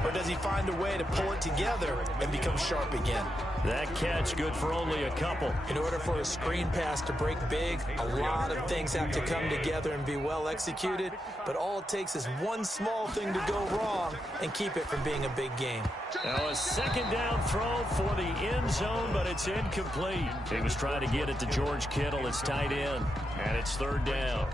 Or does he find a way to pull it together and become sharp again? That catch good for only a couple. In order for a screen pass to break big, a lot of things have to come together and be well executed. But all it takes is one small thing to go wrong and keep it from being a big game. Now a 2nd down throw for the end zone, but it's incomplete. He was trying to get it to George Kittle, his tight end, and it's 3rd down.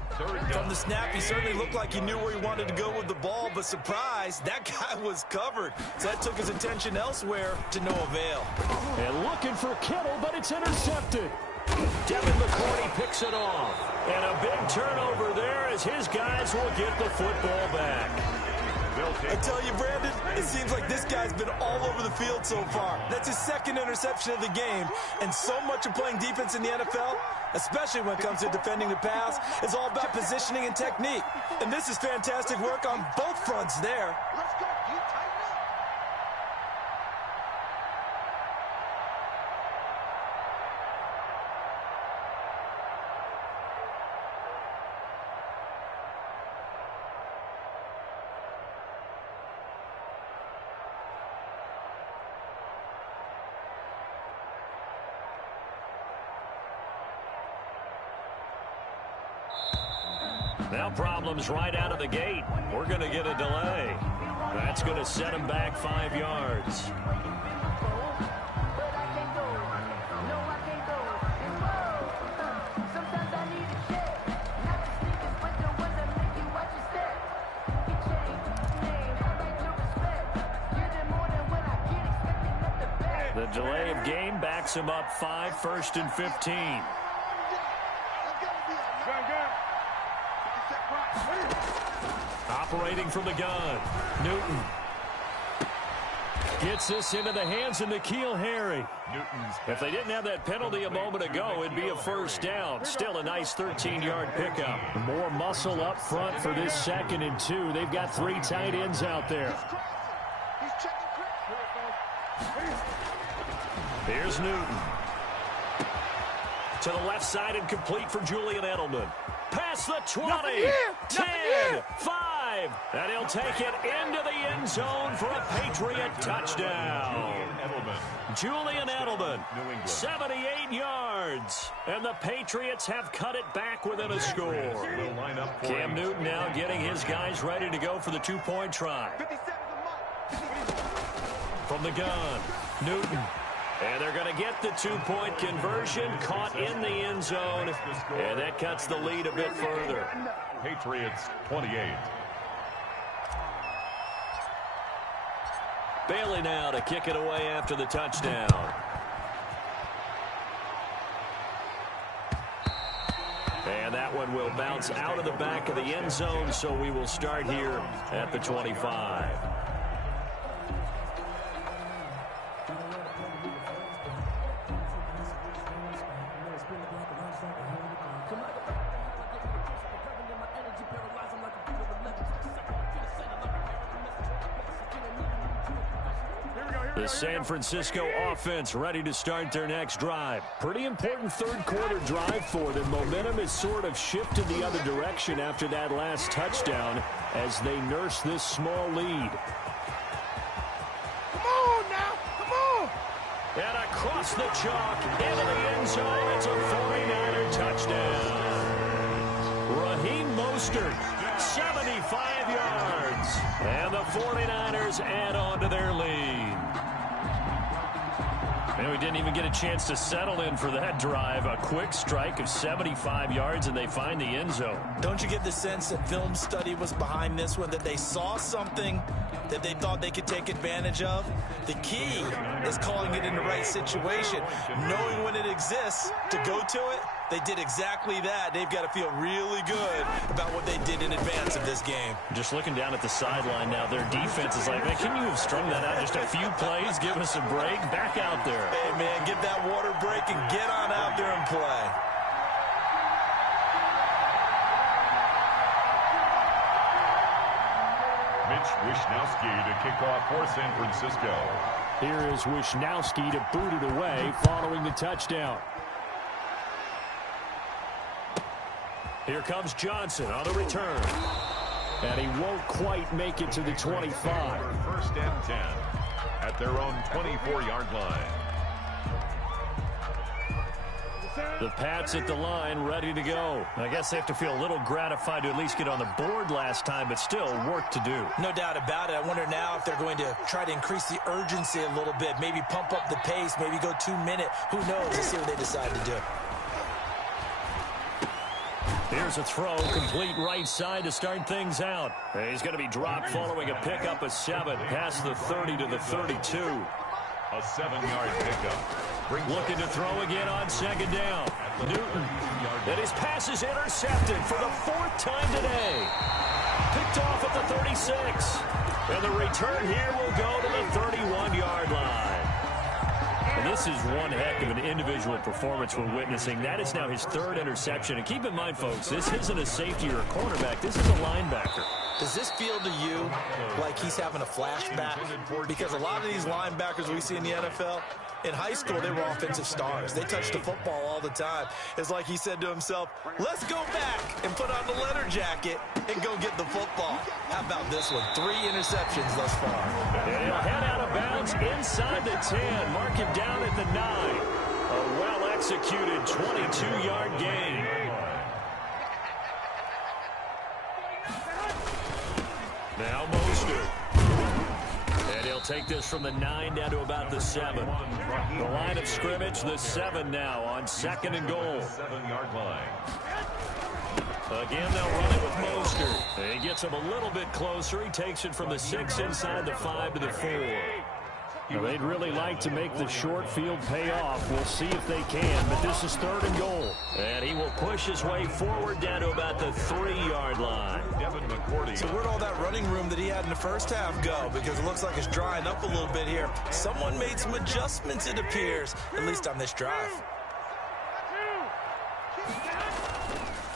From the snap, he certainly looked like he knew where he wanted to go with the ball, but surprise, that guy was covered. So that took his attention elsewhere to no avail. And looking for Kittle, but it's intercepted. Devin McCourty picks it off. And a big turnover there as his guys will get the football back. I tell you, Brandon, it seems like this guy's been all over the field so far. That's his 2nd interception of the game. And so much of playing defense in the NFL, especially when it comes to defending the pass, is all about positioning and technique. And this is fantastic work on both fronts there. Let's go. You tighten up. Now problems right out of the gate. We're going to get a delay. That's going to set him back 5 yards. The delay of game backs him up 5, 1st and 15. Operating from the gun, Newton gets this into the hands of N'Keal Harry. If they didn't have that penalty a moment ago, it'd be a 1st down. Still a nice 13-yard pickup. More muscle up front for this 2nd and 2. They've got 3 tight ends out there. Here's Newton. To the left side and complete for Julian Edelman. Past the 20, 10, 5, and he'll take it into the end zone for a Patriot touchdown. Julian Edelman, 78 yards, and the Patriots have cut it back within a score. Cam Newton now getting his guys ready to go for the 2-point try. From the gun, Newton. And they're going to get the 2-point conversion, caught in the end zone, and that cuts the lead a bit further. Patriots 28. Bailey now to kick it away after the touchdown. And that one will bounce out of the back of the end zone, so we will start here at the 25. The San Francisco offense ready to start their next drive. Pretty important 3rd quarter drive for them. Momentum has sort of shifted the other direction after that last touchdown as they nurse this small lead. Come on now, come on! And across the chalk, into the end zone, it's a 49er touchdown. Raheem Mostert, 75 yards. And the 49ers add on to their lead. And we didn't even get a chance to settle in for that drive. A quick strike of 75 yards, and they find the end zone. Don't you get the sense that film study was behind this one, that they saw something that they thought they could take advantage of? The key is calling it in the right situation, knowing when it exists to go to it. They did exactly that. They've got to feel really good about what they did in advance of this game. Just looking down at the sideline now, their defense is like, man, can you have strung that out just a few plays? Give us a break. Back out there. Hey, man, get that water break and get on out there and play. Mitch Wishnowsky to kick off for San Francisco. Here is Wishnowsky to boot it away following the touchdown. Here comes Johnson on the return. And he won't quite make it to the 25. 1st and 10 at their own 24-yard line. The Pats at the line, ready to go. I guess they have to feel a little gratified to at least get on the board last time, but still work to do. No doubt about it. I wonder now if they're going to try to increase the urgency a little bit, maybe pump up the pace, maybe go 2-minute. Who knows? Let's see what they decide to do. Here's a throw, complete right side to start things out. He's going to be dropped following a pickup of 7, past the 30 to the 32. A 7-yard pickup. Looking to throw again on 2nd down. Newton. And his pass is intercepted for the 4th time today. Picked off at the 36. And the return here will go to the 31-yard line. And this is one heck of an individual performance we're witnessing. That is now his 3rd interception. And keep in mind, folks, this isn't a safety or a cornerback. This is a linebacker. Does this feel to you like he's having a flashback? Because a lot of these linebackers we see in the NFL, in high school, they were offensive stars. They touched the football all the time. It's like he said to himself, let's go back and put on the leather jacket and go get the football. How about this one? 3 interceptions thus far. And he'll head out of bounds inside the 10. Mark him down at the 9. A well-executed 22-yard gain. Now Mostert. And he'll take this from the 9 down to about the 7. The line of scrimmage, the 7 now on 2nd and goal. 7-yard line. Again, they'll run it with Mostert. He gets him a little bit closer. He takes it from the 6 inside the 5 to the 4. Now, they'd really like to make the short field pay off. We'll see if they can, but this is 3rd and goal. And he will push his way forward down to about the 3-yard line. So where'd all that running room that he had in the first half go? Because it looks like it's drying up a little bit here. Someone made some adjustments, it appears, at least on this drive.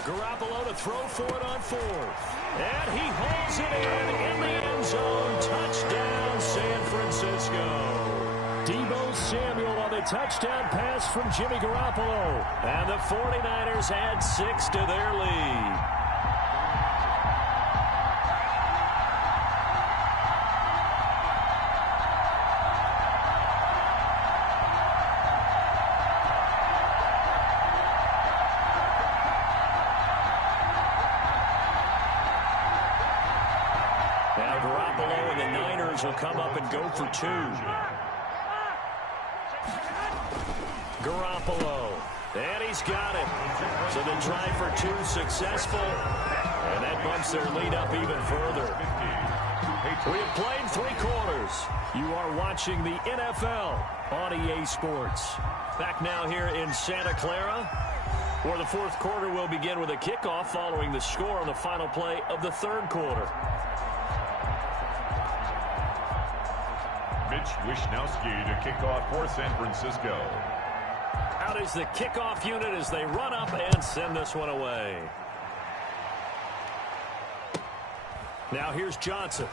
Garoppolo to throw for it on 4th. And he hauls it in the end zone. Touchdown, San Francisco. Deebo Samuel on the touchdown pass from Jimmy Garoppolo. And the 49ers add 6 to their lead. Now Garoppolo and the Niners will come up and go for 2. Garoppolo. And he's got it. So the try for 2 successful. And that bumps their lead up even further. We have played 3 quarters. You are watching the NFL on EA Sports. Back now here in Santa Clara, where the 4th quarter will begin with a kickoff following the score on the final play of the 3rd quarter. Mitch Wishnowsky to kick off for San Francisco. Out is the kickoff unit as they run up and send this one away. Now here's Johnson.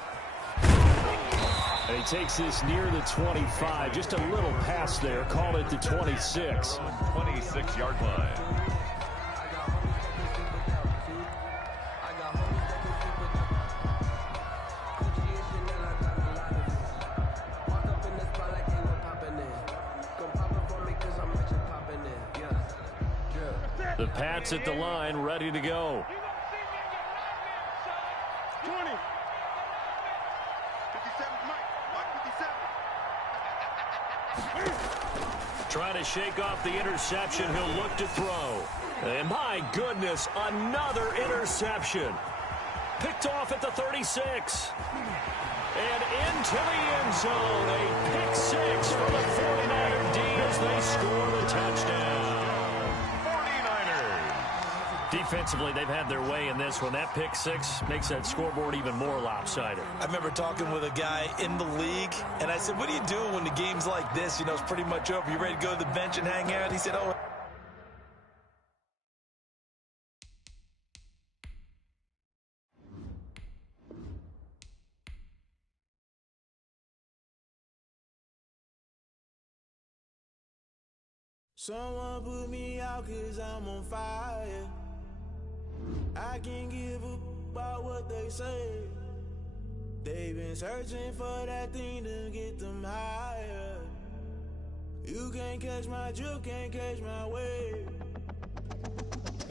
And he takes this near the 25. Just a little pass there. Call it the 26. 26-yard line. The Pats at the line, ready to go. 20. 57, Mike 57. Trying to shake off the interception. He'll look to throw. And my goodness, another interception. Picked off at the 36. And into the end zone. A pick 6 for the 49er D as they score the touchdown. Defensively, they've had their way in this one. That pick 6 makes that scoreboard even more lopsided. I remember talking with a guy in the league, and I said, what do you do when the game's like this? You know, it's pretty much over. You ready to go to the bench and hang out? He said, oh. Someone put me out 'cause I'm on fire. I can't give up about what they say. They've been searching for that thing to get them higher. You can't catch my drift, can't catch my wave.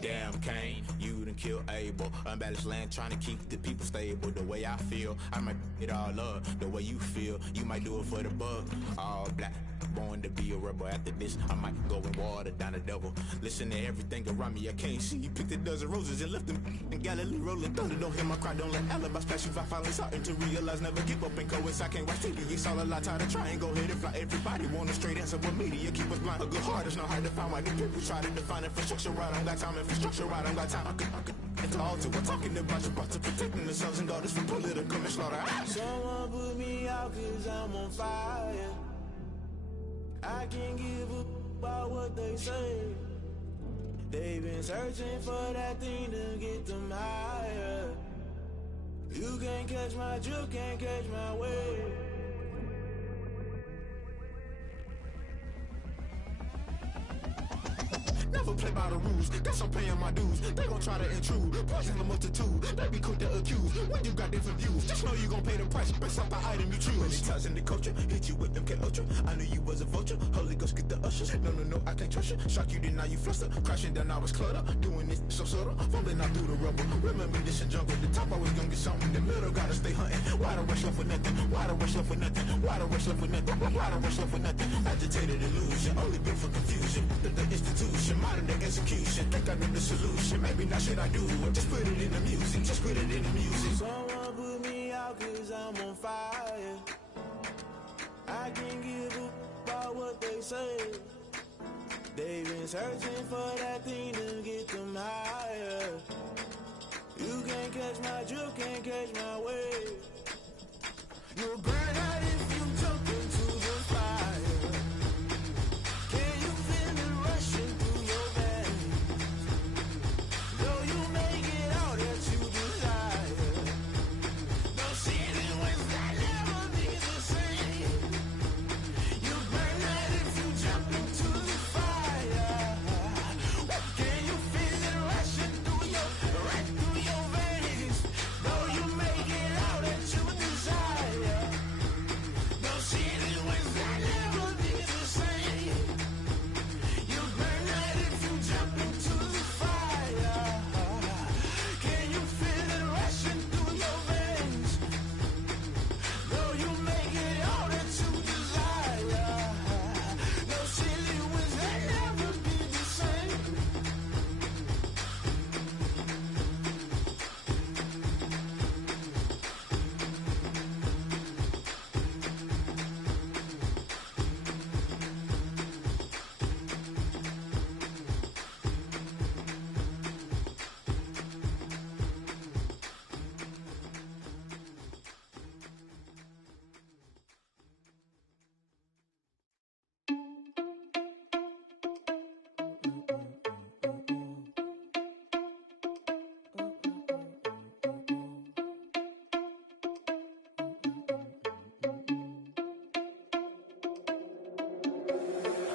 Damn, Kane, you done killed Abel. Unbalanced land, trying to keep the people stable. The way I feel, I might it all up. The way you feel, you might do it for the buck. All black, born to be a rebel. After this, I might go and water down the devil. Listen to everything around me, I can't see. You picked a dozen roses and left them in Galilee rolling thunder. Don't hear my cry, don't let alibis pass you. I finally starting to realize, never give up and coincide. I can't watch TV, it's all a lot. Tired of trying, go ahead and fly. Everybody want a straight answer with media, keep us blind. A good heart is not hard to find. Why these people try to define infrastructure right? I don't got time, infrastructure right, I don't got time. I could it's all to we're talking about you, about to protecting the sons and daughters from political manslaughter. Someone put me out 'cause I'm on fire. I can't give up about what they say. They've been searching for that thing to get them higher. You can't catch my drift, can't catch my wave. Never play by the rules. Guess I'm paying my dues. They gon' try to intrude. Poison the multitude. They be quick to accuse. When you got different views, just know you gon' pay the price based off the item you choose. Many times in the culture, hit you with MK Ultra. I knew you was a vulture. Holy Ghost get the ushers. No, I can't trust you. Shock you, then now you fluster. Crashing down, I was clutter. Doing this so subtle. Fumbling out through the rubble. Remember this in jungle. The top always gonna get something. The middle gotta stay hunting. Why the rush left for nothing? Why the rush left for nothing? Why the rush left for nothing? Why the rush left for nothing? Agitated illusion. Only built for confusion. The institution. Modern day execution. Think I know the solution. Maybe not shit I do. Just put it in the music. Just put it in the music. Someone put me out cause I'm on fire. I can't give up about what they say. They've been searching for that thing to get them higher. You can't catch my drift, can't catch my wave. You'll burn out if you jump into the fire. Can you feel it rushing through your veins? Though you make it all that you desire. No ceiling was that never be the same. You burn out if you jump into the fire. Can you feel it rushing through your veins? Though you make it all that you desire. No ceiling was that never be the same. You burn out if you jump into the fire. Can you feel it rushing through your veins? Though you make it all that you desire. No ceiling was that never be the same.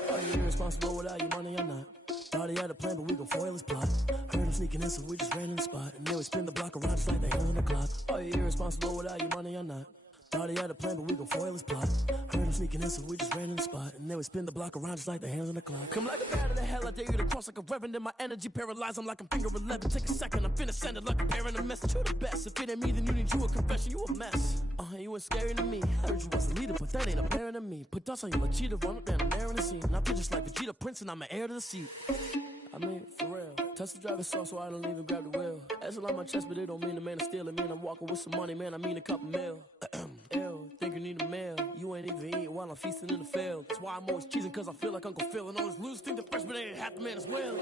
Are you irresponsible without your money or not? Thought he had a plan, but we gon' foil his plot. Heard him sneaking in, so we just ran in the spot. And then we spin the block around just like the hands on the clock. Are you irresponsible without your money or not? Thought he had a plan, but we gon' foil his plot. Heard him sneaking in, so we just ran in the spot. And then we spin the block around just like the hands on the clock. Come like a bat of the hell, I dare you to cross like a reverend. And my energy paralyzed, I'm like I'm finger 11. Take a second, I'm finna send it like a parent a message. You the best, if it ain't me, then you need you a confession. You a mess, you ain't scary to me. Heard you was a leader, but that ain't apparent to me. Put dust on you like cheetah, run up down the air in the scene. And I feel just like Vegeta Prince, and I'm an heir to the seat. I mean, for real. Touch the driver's soft, so I don't even grab the wheel. That's on my chest, but it don't mean the man is stealing. Man, I'm walking with some money, man, I mean a couple mil. Ew, think you need a meal. You ain't even eating while I'm feasting in the field. That's why I'm always cheesing, cause I feel like Uncle Phil. And all those losers think the freshman ain't half the man as well.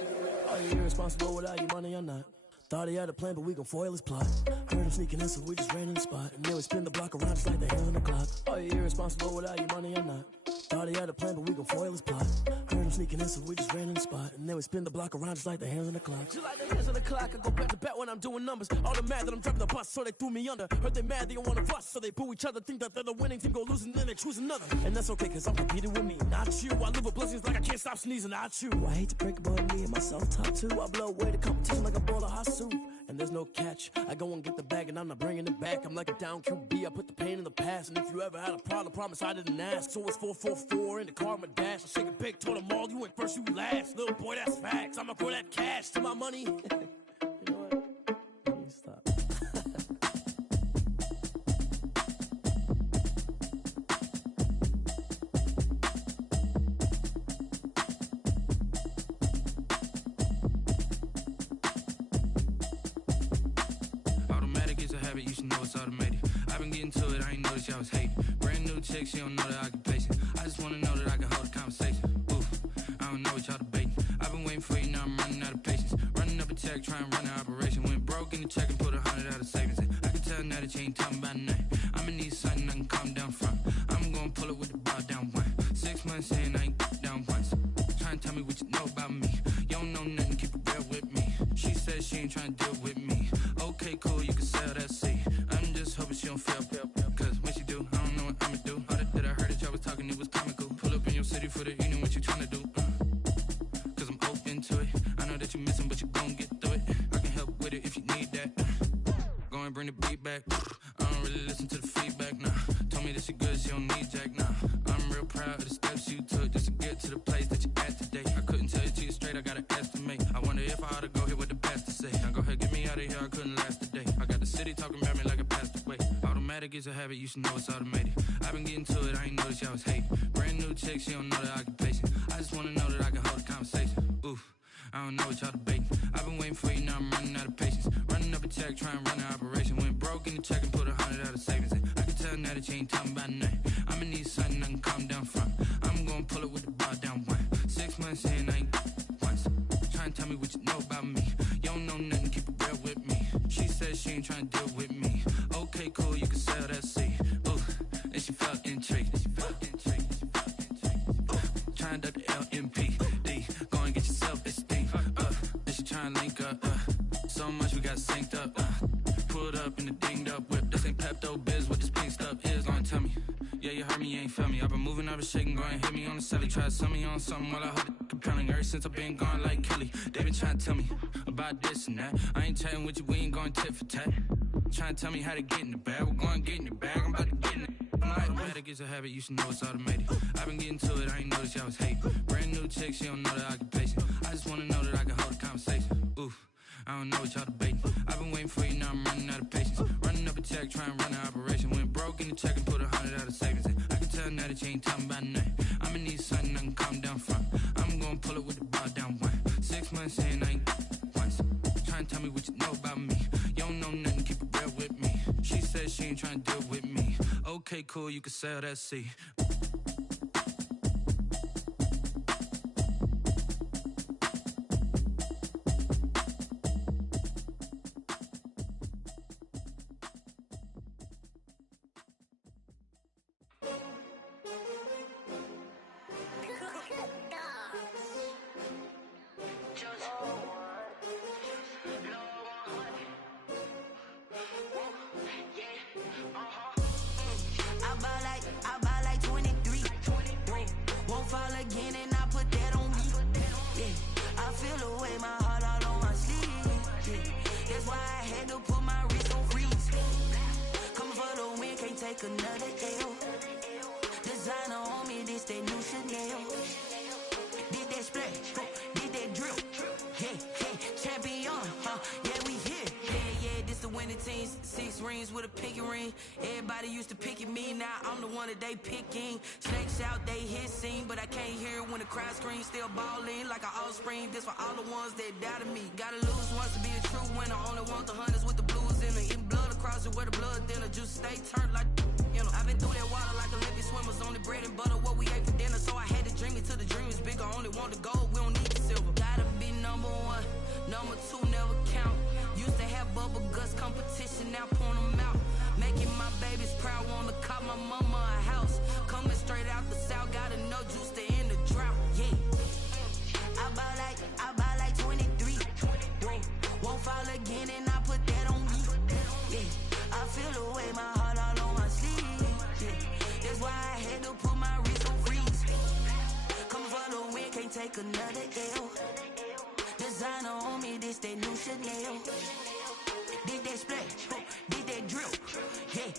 Are you irresponsible without your money or not? Thought he had a plan, but we gon' foil his plot. Heard him sneaking in, so we just ran in the spot. And then we spin the block around just like the hands on the clock. Are you irresponsible without your money or not? Thought he had a plan, but we gon' foil his plot. Heard him sneaking in, so we just ran in the spot. And then we spin the block around just like the hands on the clock. Just like the hands on the clock, I go back to back when I'm doing numbers. All the mad that I'm driving the bus, so they threw me under. Heard they mad, they don't wanna bust, so they boo each other. Think that they're the winning team, go losing, then they choose another. And that's okay, cause I'm competing with me, not you. I live with blessings like I can't stop sneezing, not you. I hate to break it, but me and myself top two. I blow away the competition like a bowl of hot soup. And there's no catch. I go and get the bag and I'm not bringing it back. I'm like a down QB, I put the pain in the past. And if you ever had a problem, promise I didn't ask. So it's 444 in the car, my dash. I shake a big, told them all, you ain't first, you last. Little boy, that's facts. I'ma throw that cash to my money. You know what? Let me stop. You should know it's automated. I've been getting to it, I ain't noticed y'all was hating. Brand new chick, she don't know the occupation. I just wanna know that I can hold a conversation. Oof, I don't know what y'all debating. I've been waiting for you, now I'm running out of patience. Running up a check, trying to run an operation. Went broke in the check and put 100 out of savings. I can tell now that you ain't talking about nothing. I'ma need something I can calm down from. I'm gonna pull it with the bar down one. 6 months saying I ain't down once. Trying to tell me what you know about me. You don't know nothing, keep it real with me. She said she ain't trying to deal with me. Okay, cool, you can sell that seat. I'm just hoping she don't fail. Cause when she do, I don't know what I'ma do. All that I heard that y'all was talking, it was comical. Pull up in your city for the evening, what you trying to do? Cause I'm open to it. what you missing, but you gon' get through it. I can help with it if you need that. Go and bring the beat back. I don't really listen to the feedback, nah. Told me that she good, she don't need jack, nah. I'm real proud of the steps you took just to get to the place that you at today. I couldn't tell you to you straight, I gotta estimate. I wonder if I ought to go here with the pastor say. Now go ahead, get me out of here, I couldn't last a day. I got the city talking about me like a passed away. Automatic is a habit, you should know it's automated. I've been getting to it, I ain't noticed y'all was hating. Brand new chick, she don't know the occupation. I just wanna know that I can hold a conversation. Oof, I don't know what y'all debating. I've been waiting for you, now I'm running out of patience. Running up a check, trying to run an operation. Went broke in the check and put 100 out of savings in. I can tell now that you ain't talking about nothing. I'ma need something I can calm down from. I'm gonna pull it with the bar down one. 6 months in, I ain't once. Trying to tell me what you know about me. You don't know nothing, keep it real with me. She said she ain't trying to deal with me. Okay, cool, you can sell that seed. Ooh, and she felt intrigued. Trying to the LMPD. Go and get your self-esteem. And she trying to link up. So much we got synced up. Pulled up in the dinged up whip. This ain't Pepto-Biz, what this pink stuff is. Gonna tell me. Yeah, you heard me, you ain't felt me. I've been moving, I've been shaking, go and hit me on the celly. Try to sell me on something while I hold it compelling. Ever since I've been gone like Kelly, they been trying to tell me about this and that. I ain't chatting with you, we ain't going tit for tat. Trying to tell me how to get in the bag. We're going to get in the bag, I'm about to get in it. Automatic is a habit, you should know it's automated. I've been getting to it, I ain't noticed y'all was hating. Brand new chick, she don't know the occupation. I just wanna know that I can hold a conversation. Oof, I don't know what y'all debating. I've been waiting for you, now I'm running out of patience. Running up a check, trying to run an operation. Went broke in the check and put 100 out of savings in. I can tell now that you ain't talking about nothing. I'ma need something I can calm down from. I'm gonna pull it with the bar down one. 6 months in, I ain't once. Trying to tell me what you know about me. You don't know nothing, keep it real with me. She said she ain't trying to deal with me. Okay, cool, you can sell that seed. They picking snakes out, they hissing, but I can't hear when the crowd screams. Still balling like an offspring. This for all the ones that doubted me. Gotta lose once to be a true winner. Only want the hunters with the blues in it. Eating blood across it where the blood thinner. Juice stay turned like you know. I've been through that water like Olympic swimmers. Only bread and butter what we ate for dinner. So I had to dream it till the dream is bigger. Only want the gold, we don't need the silver. Gotta be number one, number two never count. Used to have bubble guts competition, now point them out. Making my babies proud, wanna call my mama a house. Coming straight out the south, gotta know juice to end the drought. Yeah, I buy like 23. Won't fall again, and I put that on me. Yeah, I feel the way, my heart all on my sleeve. Yeah, that's why I had to put my wrist on freeze. Come for the win, can't take another L. Designer on me, this that new Chanel. Did that splash, did that drill. Yeah,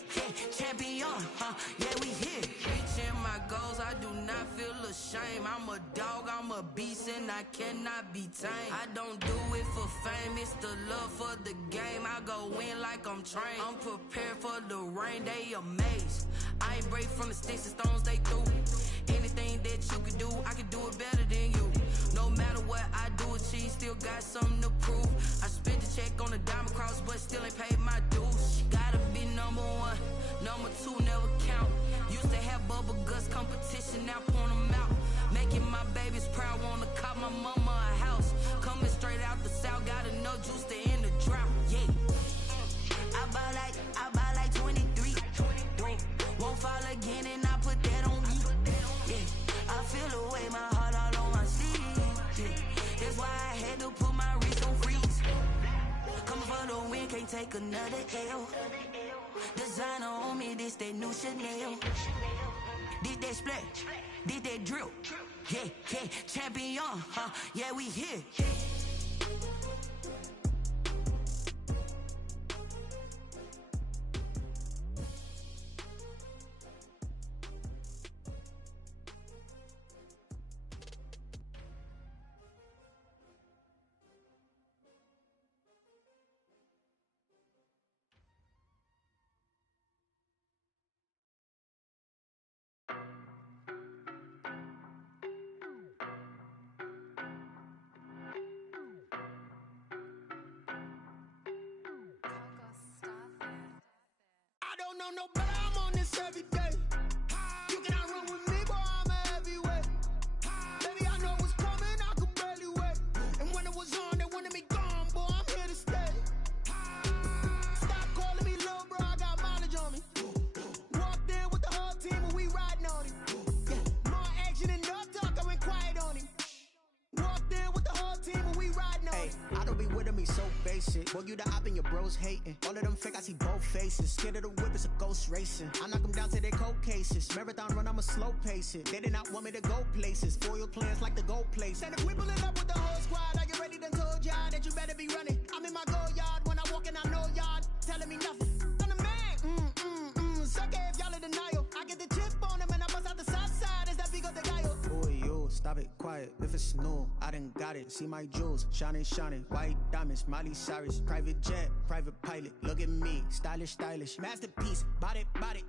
champion, yeah, we here. Reaching my goals, I do not feel ashamed. I'm a dog, I'm a beast, and I cannot be tamed. I don't do it for fame, it's the love for the game. I go in like I'm trained. I'm prepared for the rain, they amazed. I ain't break from the sticks and stones they threw. Anything that you can do, I can do it better than you. No matter what I do, achieve, still got something to prove. I spent the check on the diamond cross, but still ain't paid my dues. Gotta be number one, number two never count. Used to have bubble guts competition, now point them out. Making my babies proud, wanna call my mama a house. Coming straight out the south, gotta know juice to end the drought. Yeah, I buy like 23. Won't fall again, and I put that on me. Yeah, I feel the way, my heart all on my sleeve. Yeah, that's why I had to put my wrist on freeze. Coming for the win, can't take another L. Designer on me, this that new Chanel. Did that splash, did that drill. Yeah, champion, yeah, we here. I don't know no better, I'm on this every day. You cannot run with me, boy, I'm a heavyweight. Baby, I know what's coming, I could barely wait. And when it was on, they wanted me gone, boy, I'm here to stay. Stop calling me little bro, I got mileage on me. Walked in with the whole team and we riding on him. Yeah, more action and no talk, I went quiet on him. Walked in with the whole team and we riding on him. I don't be with him, he's so basic. Boy, you the op and your bros hating. All of them fake, I see both faces. Scared of the whip, it's a ghost racing. I knock them down to their cold cases. Marathon run, I'ma slow pace it. They did not want me to go places. Foil plans like the gold place. And if we pulling up with the whole squad, I get ready to told y'all that you better be running. I'm in my go yard, when I walk in, I know y'all telling me nothing. I'm the man, suck it if y'all in denial. I get the chip on them and I bust out the south side as that big of the guy. Boy, yo, stop it, quiet. If it's new, I done got it. See my jewels, shining, shining. White diamonds, Miley Cyrus. Private jet, private pilot. Look at me, stylish, stylish. Masterpiece, body,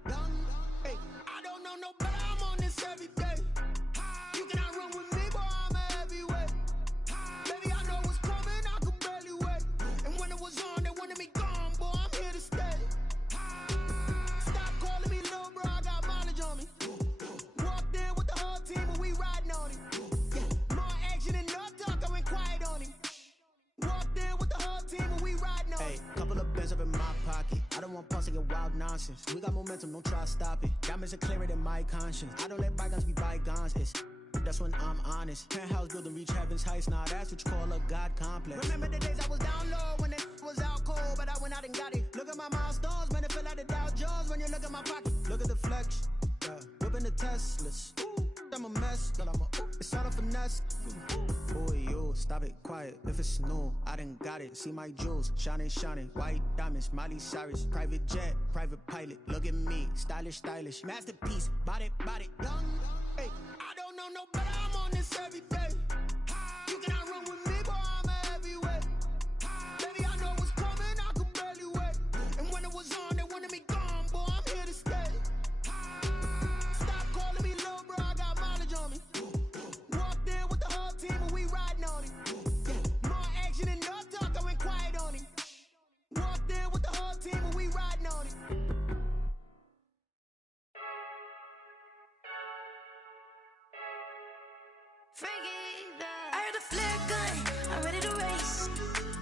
young. Hey, I don't know no better, I'm on this every day. You cannot run with me, boy, I'm a heavyweight. Baby, I know what's coming, I could barely wait. And when it was on, they wanted me gone, boy, I'm here to stay. Stop calling me little bro, I got mileage on me. Walked in with the whole team and we riding on him. Yeah, more action and no talk, I went quiet on him. Walked in with the whole team and we riding on him. Hey, couple of bins up in my pocket. I don't want pause to get wild nonsense. We got momentum, don't try to stop it. Diamonds are clearer than my conscience. I don't let bygones be bygones. That's when I'm honest. Penthouse building, reach heaven's heights. Nah, that's what you call a God complex. Remember the days I was down low when it was out cold, but I went out and got it. Look at my milestones, man, it feel like the Dow Jones when you look at my pocket. Look at the flex, yeah. Whipping the Teslas. Ooh, I'm a mess, but it's all a finesse. Boy, yo, stop it, quiet. If it's new, I done got it. See my jewels, shining, shining. White diamonds, Miley Cyrus. Private jet, private pilot. Look at me, stylish, stylish. Masterpiece, body, young. Hey, I don't know no better, I'm on this every day. You cannot run with me, boy, I'm a heavyweight. Baby, I know what's coming, I could barely wait. And when it was on, they wanted me gone, boy, I'm here to stay. Stop calling me little bro, I got mileage on me. Walked in with the whole team and we riding on him. Yeah, more action and no talk, I went quiet on him. Walked in with the whole team and we riding on him. I heard a flare gun, I'm ready to race.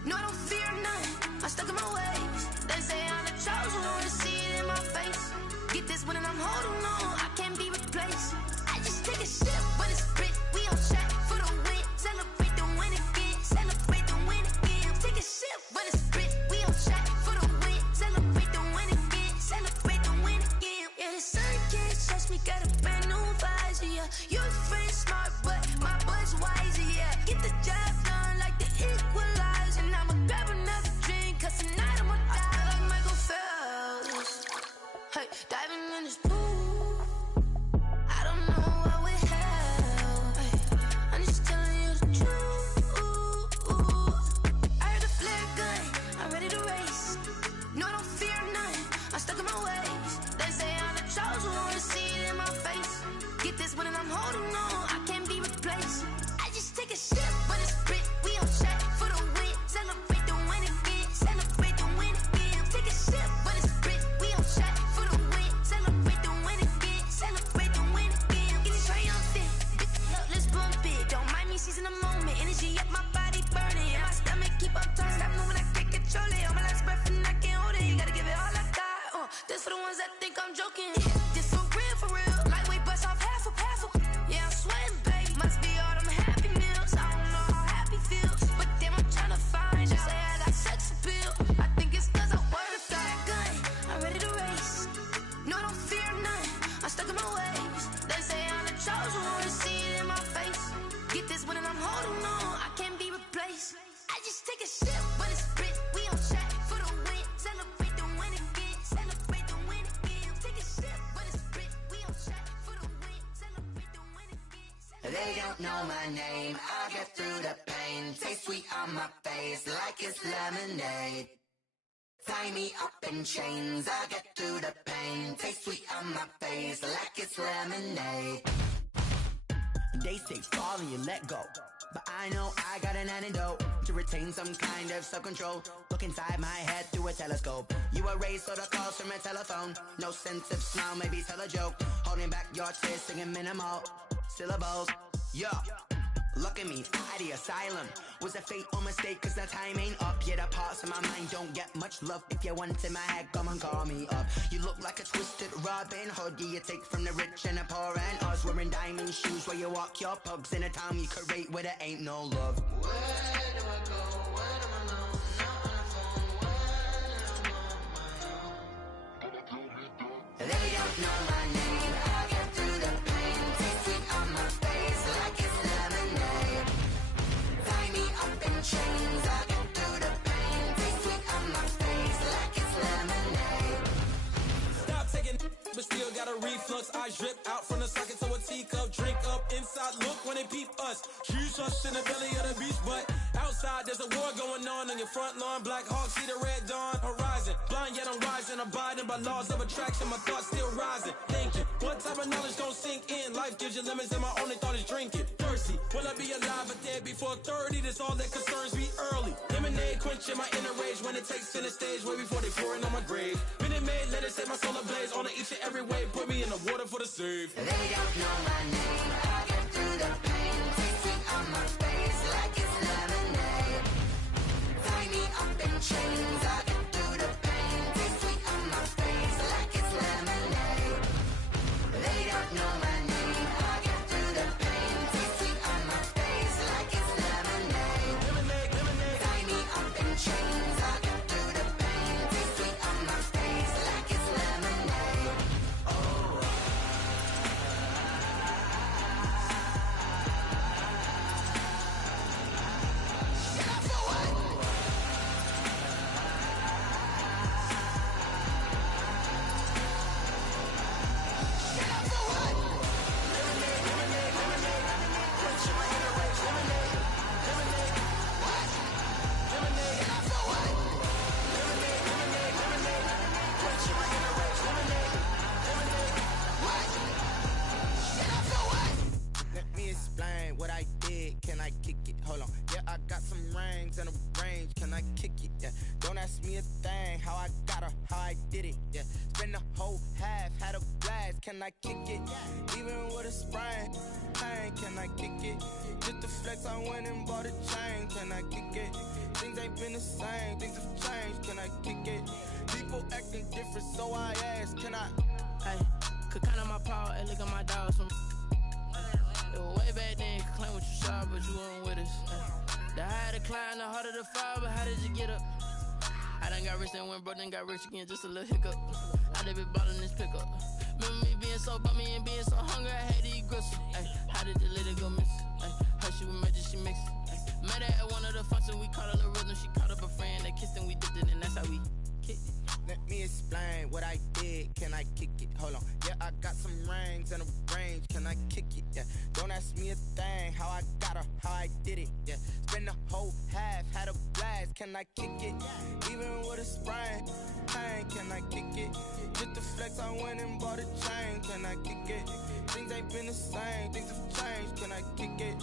No, I don't fear none, I'm stuck in my ways. They say I'm the chosen one, see it in my face. Get this one and I'm holding on, I can't be replaced. I just take a sip, but it's grit. We on shot for the win, celebrate the win again. Celebrate the win again. Take a sip, but it's grit. We on shot for the win, celebrate the win again. Celebrate the win again. Yeah, the sun can't touch me, got a brand new visor. Yeah, your friend smart, but my boy's wiser. Yeah, get the job done like the equalizer. And I'ma grab another drink, cause tonight I'ma die like Michael Phelps. Hey, diving in this pool. know my name. I'll get through the pain. Taste sweet on my face like it's lemonade. Tie me up in chains. I'll get through the pain. Taste sweet on my face like it's lemonade. They say fall and you let go, but I know I got an antidote to retain some kind of self-control. Look inside my head through a telescope. You erase all the calls from a telephone. No sense of smile, maybe tell a joke. Holding back your tears, singing minimal syllables. Yeah, look at me, out the asylum. Was a fate or mistake, cause the time ain't up. Yeah, the parts of my mind don't get much love. If you want in my head, come and call me up. You look like a twisted Robin Hood. Yeah, you take from the rich and the poor and us. Wearing diamond shoes where you walk your pugs. In a town you create where there ain't no love. Where do I go? Where am I alone? Not on the phone. When I'm on my own. They don't know my name. I'll get through the pain. Taste sweet on my face like it's lemonade. Tie me up in chains. I'll get through the pain. Taste sweet on my face like it's lemonade. Stop taking, but still got a reflux. Eyes drip out from the socket to a teacup. Drink up inside, look when they peep us. Choose us in the belly of the beach, but outside there's a war going on your front lawn. Black Hawk see the red dawn horizon. Blind yet I'm rising, abiding by laws of attraction. My thoughts still rising. Thinking, what type of knowledge gon' sink in? Life gives you lemons and my only thought is drinking. Thirsty, will I be alive or dead before 30? That's all that concerns me early. Lemonade quenching my inner rage when it takes center stage way before they pour it on my grave. Minute Maid, let it set my soul ablaze. On each and every way, put me in the water for the save. They don't know my name. I'll get through the pain. Taste sweet on my face like it's lemonade. Tie me up in chains. I'll get through the pain. Taste sweet on my face like it's lemonade. They don't know my name. I'll get through the pain. Taste sweet on my face like it's lemonade. Lemonade, lemonade. Tie me up in chains. I'll get through the pain. Taste sweet on my face like it's lemonade. Let me explain what I did. Can I kick it? Hold on. Yeah, I got some rings and a range. Can I kick it? Yeah. Don't ask me a thing. How I got her, how I did it. Yeah. Spend the whole half, had a blast. Can I kick it? Even with a sprain. Pain, can I kick it? Just the flex, I went and bought a chain. Can I kick it? Things ain't been the same. Things have changed. Can I kick it? People acting different, so I ask. Can I? Hey, could count on my power and look at my dogs from. It was way back then, could claim what you saw, but you weren't with us. The higher the climb, the harder the fall, but how did you get up? I done got rich, then went broke, then got rich again, just a little hiccup. I done been ballin' this pickup. Remember me being so bummy and being so hungry, I had to eat gristle. Ay, how did the lady go miss? Ay, her she was magic, she mixed. Met her at one of the functions, we caught a little rhythm, she caught up a friend, they kissed and we dipped it, and that's how we kicked it. Let me explain what I did. Can I kick it? Hold on. Yeah, I got some rings and a range. Can I kick it? Yeah. Don't ask me a thing. How I got her, how I did it. Yeah. Spend the whole half, had a blast. Can I kick it? Even with a sprain. Pain, can I kick it? Just the flex, I went and bought a chain. Can I kick it? Things ain't been the same. Things have changed. Can I kick it?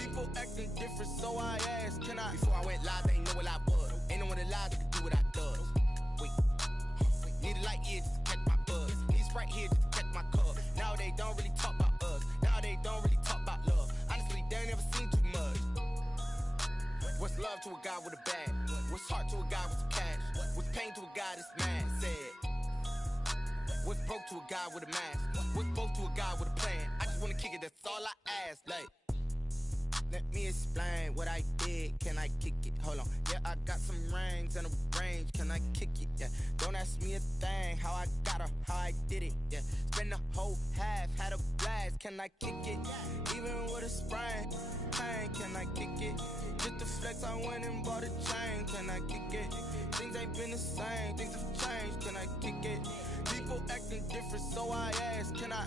People acting different, so I asked. Can I? Before I went live, they ain't know what I was. Ain't no one alive that could do what I does. Need a light here just to catch my buzz. Need Sprite here just to catch my cup. Now they don't really talk about us. Now they don't really talk about love. Honestly, they ain't never seen too much. What's love to a guy with a bag? What's heart to a guy with some cash? What's pain to a guy that's mad? Said. What's broke to a guy with a mask? What's both to a guy with a plan? I just wanna kick it, that's all I ask. Like, let me explain what I did. Can I kick it? Hold on. Yeah, I got some rings and a range. Can I kick it? Yeah. Don't ask me a thing. How I got her, how I did it. Yeah. Spend the whole half, had a blast. Can I kick it? Even with a sprain. Pain, can I kick it? Just the flex, I went and bought a chain. Can I kick it? Things ain't been the same. Things have changed. Can I kick it? People acting different, so I ask. Can I?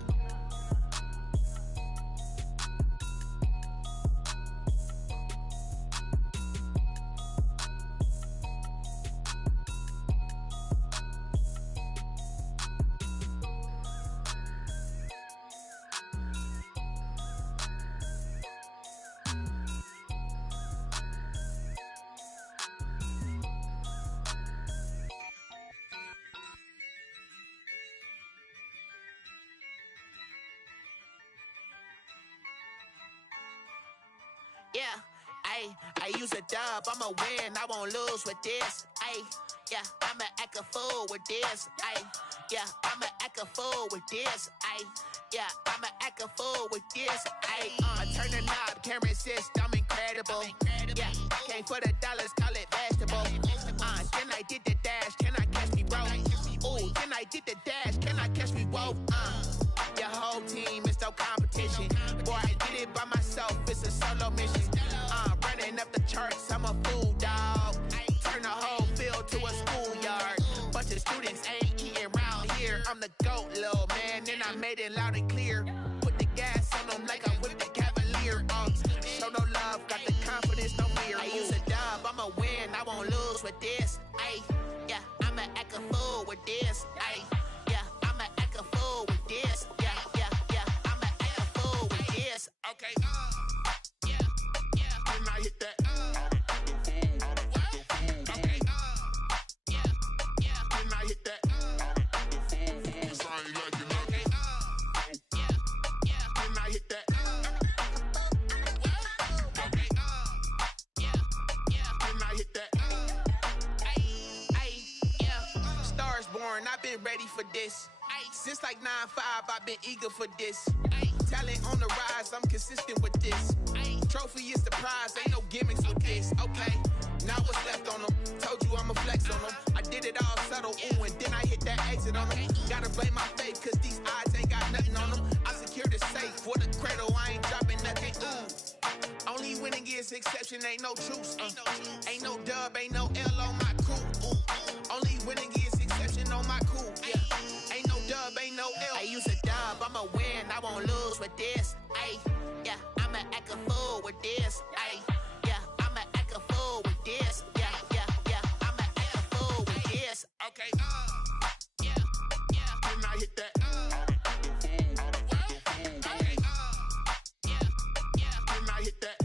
Yeah, I use a dub, I'ma win, I won't lose with this. Yeah, I'ma act a fool with this. Yeah, I'ma act a fool with this. Yeah, I'ma act a fool with this. I turn the knob, can't resist, I'm incredible. Yeah, came for the dollars, call it vegetable. Then I did the dash, can I catch me, bro? Ooh, then I did the dash, can I catch me, whoa? Your whole team is no competition. Boy, I did it by myself, it's a solo mission. Running up the charts, I'm a fool, dog. Turn the whole field to a schoolyard. Bunch of students ain't eating round here. I'm the GOAT, little man, and I made it loud and clear. Put the gas on them like I whipped the Cavalier. Show no love, got the confidence, no fear. I use a dub, I'ma win, I won't lose with this. Yeah, I'ma act a fool with this. Yeah, I'ma act a fool with this. Yeah, I'ma act a fool with this. Okay, yeah, then I hit that. I've been ready for this. Since like 9-5, I've been eager for this. Talent on the rise, I'm consistent with this. Trophy is the prize, ain't no gimmicks with this. Okay, now what's left on them? Told you I'ma flex on them. I did it all subtle, ooh, and then I hit that exit on them. Gotta blame my faith, cause these odds ain't got nothing on them. I secured the safe for the cradle, I ain't dropping nothing, ooh. Only winning is exception, ain't no truce. Ain't no dub, ain't no L on my crew, ooh. Only winning is exception on my cool, yeah. Ain't no dub, ain't no L. I use a dub, I'ma win, I won't lose with this. Yeah, I'ma act a fool with this. Yeah, I'ma act a fool with this. Yeah, I'ma act a fool with this. Okay, yeah, then I hit that. Okay, yeah, then I hit that.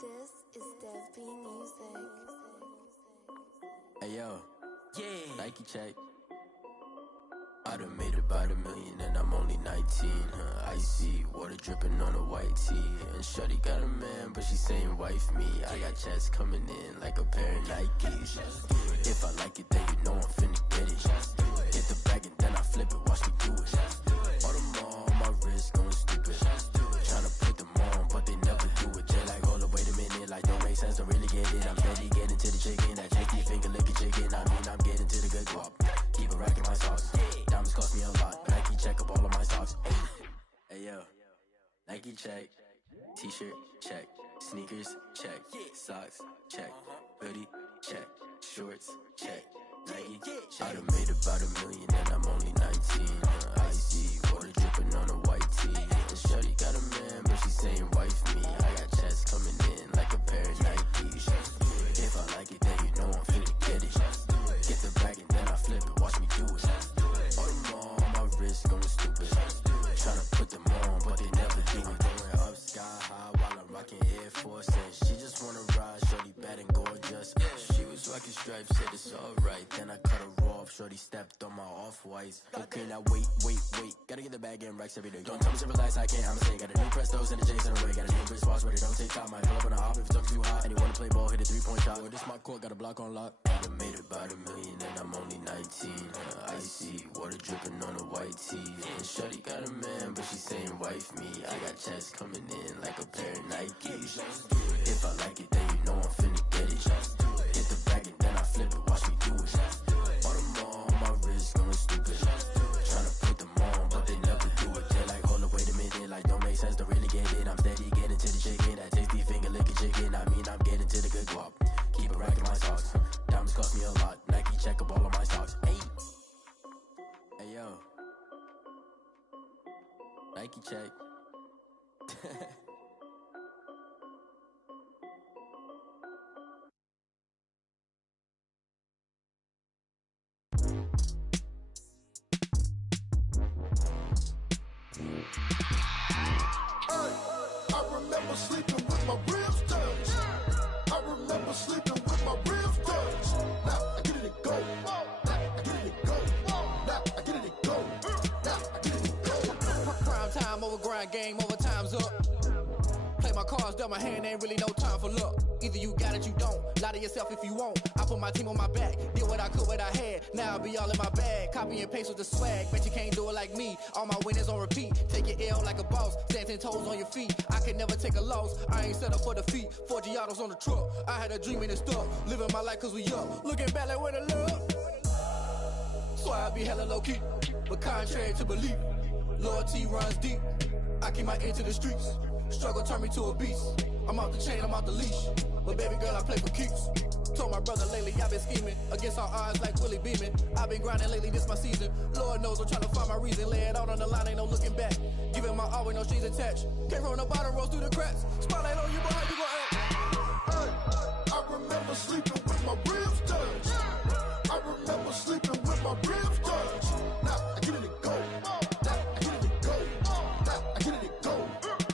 This is Dev B Music. Hey yo, yeah, Nike check. I done made about $1 million and I'm only 19. Icy water dripping on a white tee. And shorty got a man, but she saying wife me. I got checks coming in like a pair of Nikes. If I like it, then you know I'm finna get it. Get the bag and then I flip it, watch me do it. All them on my wrist going stupid. Tryna put them on, but they never do it. They like, hold up, wait a minute, like don't make sense to really get it. I'm steady getting to the chicken, that chicky finger licking chicken. I mean, I'm getting to the good guap. Keep a rack in my socks. Diamonds cost me a lot, but Nike check up all of my stocks. Hey yo, Nike check. T-shirt check. Sneakers check. Socks check. Hoodie check. Shorts check. Nike check. I done made about $1 million and I'm only 19. Icy water dripping on a white tee. And shorty got a man, but she saying wife me. I got checks coming in like a pair of Nikes. If I like it, then you know I'm finna get it. Get the bag and then I flip it, watch me do it. All them on my wrist going stupid. Tryna put them on, but they never do it. Going up sky high while I'm rocking Air Force. And she just wanna ride, shorty bad and gorgeous. She was rocking stripes, said it's alright. Then I cut her off, shorty stepped on my off-whites. Okay, now wait. Gotta get the bag and racks every day. Don't tell me to relax, I can't, I'ma say. Got a new Prestos and the J's in the way. Got a new Chris Watch, but it don't take time. Might pull up on a hop if it's up too hot. And you wanna play ball, hit a 3-point shot. Or this my court, got a block on lock. I done made about $1 million and I'm only 19. Icy water dripping on a white tee. And shorty got a man, but she saying wife me. I got checks coming in like a pair of Nikes. If I like it, then you know I'm finna get it. Get the bag and then I flip it, watch me do it. All them on my wrist going stupid. Tryna put them on, but they never do it. They like, hold up, wait a minute, like don't make sense to really get it. I'm steady getting to the chicken, that tasty finger licking chicken. I mean, I'm getting to the good guap. Keep a rack in my socks. Diamonds cost me a lot. Nike check up all of my stocks. Hey. Nike check. I remember sleeping with my ribs touched. I remember sleeping with my ribs touched. Now I get it and go. Now I get it and go. Now I get it and go. Now I get it and go. Prime time over grind game, over time's up. Play my cards, dealt my hand, ain't really no time for luck. Either you got it, you don't. Lie to yourself if you won't. I put my team on my back, did what I could, what I had. Now I'll be all in my bag. Copy and paste with the swag. Bet you can't do it like me. All my winners on repeat. Take your L like a boss. Stand 10 toes on your feet. I can never take a loss. I ain't set up for defeat. 4 Giottos on the truck. I had a dream and it stuck. Living my life cause we up. Looking back like where the love. So I be hella low key. But contrary to belief, loyalty runs deep. I keep my ear to the streets. Struggle turned me to a beast. I'm off the chain, I'm off the leash. But baby girl, I play for keeps. Told my brother lately, I've been scheming against all odds like Willie Beeman. I've been grinding lately, this my season. Lord knows I'm trying to find my reason. Lay it out on the line, ain't no looking back. Giving my all with no strings attached. Came from the bottom, rose through the cracks. Spotlight on you, but how you gon' act? I remember sleeping with my ribs touched. I remember sleeping with my ribs touched. Now I get it and go. Now I get it and go. Now I get it and go.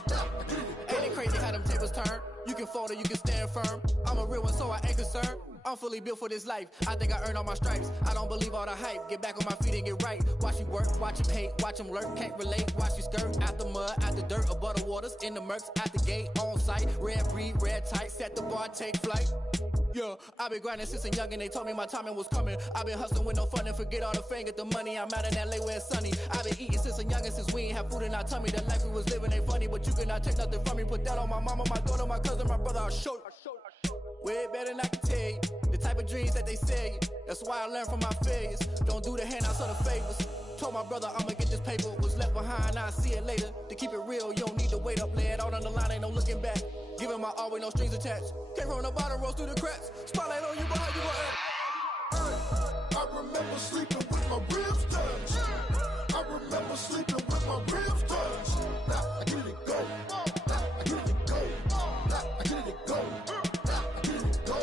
Now I get it and go. Ain't it crazy how them tables turn? You can fold or you can stand firm. I'm a real one, so I ain't concerned. I'm fully built for this life. I think I earned all my stripes. I don't believe all the hype. Get back on my feet and get right. Watch you work, watch him hate, watch him lurk. Can't relate, watch you skirt. Out the mud, out the dirt, above the waters, in the murks, at the gate, on site. Red breed, red tight, set the bar, take flight. Yeah, I been grinding since a youngin', they told me my timing was coming. I been hustling with no fun and forget all the fame, get the money. I'm out in LA where it's sunny. I been eating since a youngin', since we ain't have food in our tummy. The life we was living ain't funny, but you cannot take nothing from me. Put that on my mama, my daughter, my cousin, my brother, I'll show you. Way better than I can tell you. The type of dreams that they sell you. That's why I learned from my failures. Don't do the handouts or the favors. Told my brother I'ma get this paper. Was left behind, I'll see it later. To keep it real, you don't need to wait up. Lay it out on the line, ain't no looking back. Giving my all with no strings attached. Came from the bottom, rose through the cracks. Spotlight on you, but how you gon' act? I remember sleeping with my ribs touched. I remember sleeping with my ribs touched. Now I get it and go. Now I get it and go. Now I get it and go. Now I get it and go.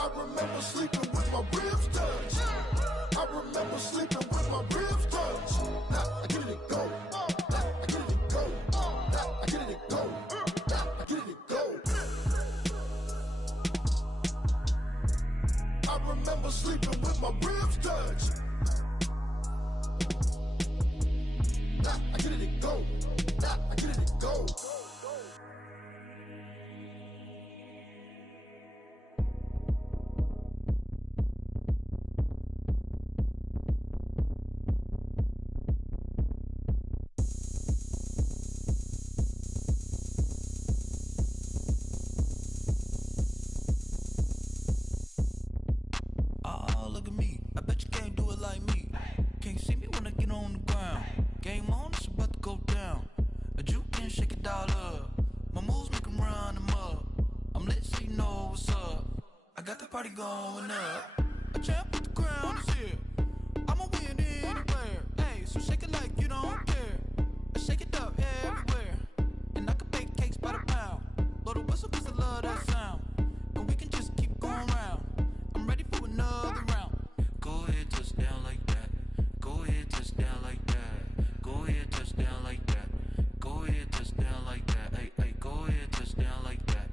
I remember sleeping with my ribs touched. I remember sleeping with my ribs touched. Now I get it and go. Now I get it and go. Now I get it and go. Now I get it and go. I remember sleeping with my ribs touched. Now I get it and go. Now I get it and go. Oh, look at me. I bet you can't do it like me. Can't see me when I get on the ground. Game on, it's about to go down. A juke and shake it all up. My moves make 'em run them up. I'm lit so you know what's up. I got the party going up. A champ with the crown is here. I'ma win anywhere. Hey, so shake it like you don't care. I shake it up everywhere. And I can bake cakes by the pound. Blow the whistle 'cause I love that sound. And we can just keep going round. I'm ready for another round. Go ahead, touch down like that. Go ahead, touch down like that. Go ahead, touch down like that. Go ahead, touch down like that. Hey, hey, go ahead, touch down like that.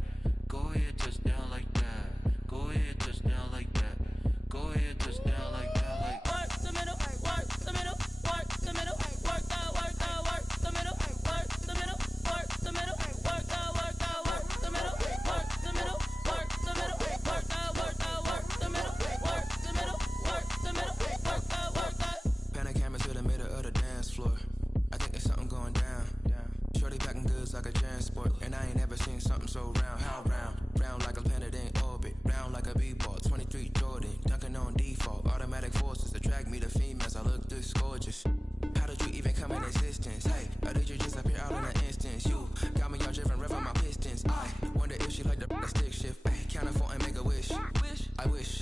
Go ahead, touch down like that. Go ahead, touch down like that. Go ahead, touch down like that. Like work the middle, work the middle, work the middle, work the middle, work the middle, work the middle, work the middle, work the middle, work the middle, work the middle, work the middle, work the middle, work the middle, work the. Pan a camera to the middle of the dance floor. I think there's something going down. Shorty packing goods like a transport, and I ain't never seen something so round. How round? Round like a planet in orbit, round like a b-ball. 23 Jordan, dunking on default. Automatic forces attract me to females. I look this gorgeous. How did you even come in existence? Hey, or did you just appear out in an instance? You got me all driven, revving my pistons. I wonder if she like the stick shift. Hey, count it 4 and make a wish. I wish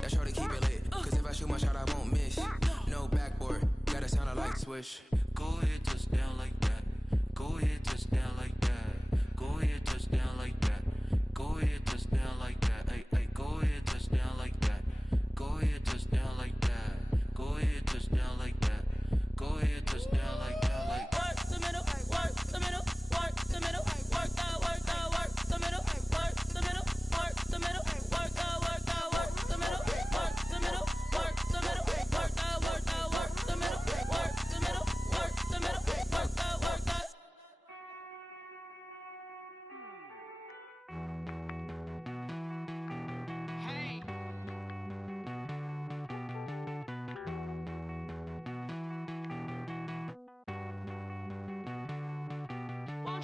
that shorty keep it lit. Cause if I shoot my shot, I won't miss. No backboard, gotta sound like swish. go ahead, touch down like that.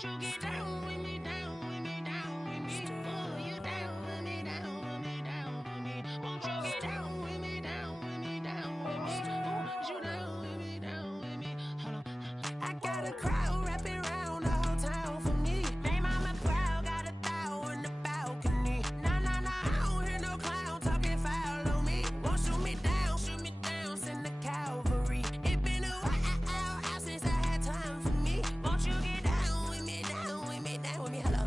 Won't you get down with me, down with me, down with me? Oh, you down with me, down with me, down with me. Won't you get down with me, down with me, down with me? Oh, you down with me, down with me? Hold on. I got a crowd wrapping around the whole town for me. Hey, mama proud, got a thou on the balcony. Nah, nah, nah, I don't hear no clown talking foul on me. Won't shoot me down, send the cavalry. It been a while since I had time for me. Won't you get down with me, down with me, down with me? Hello.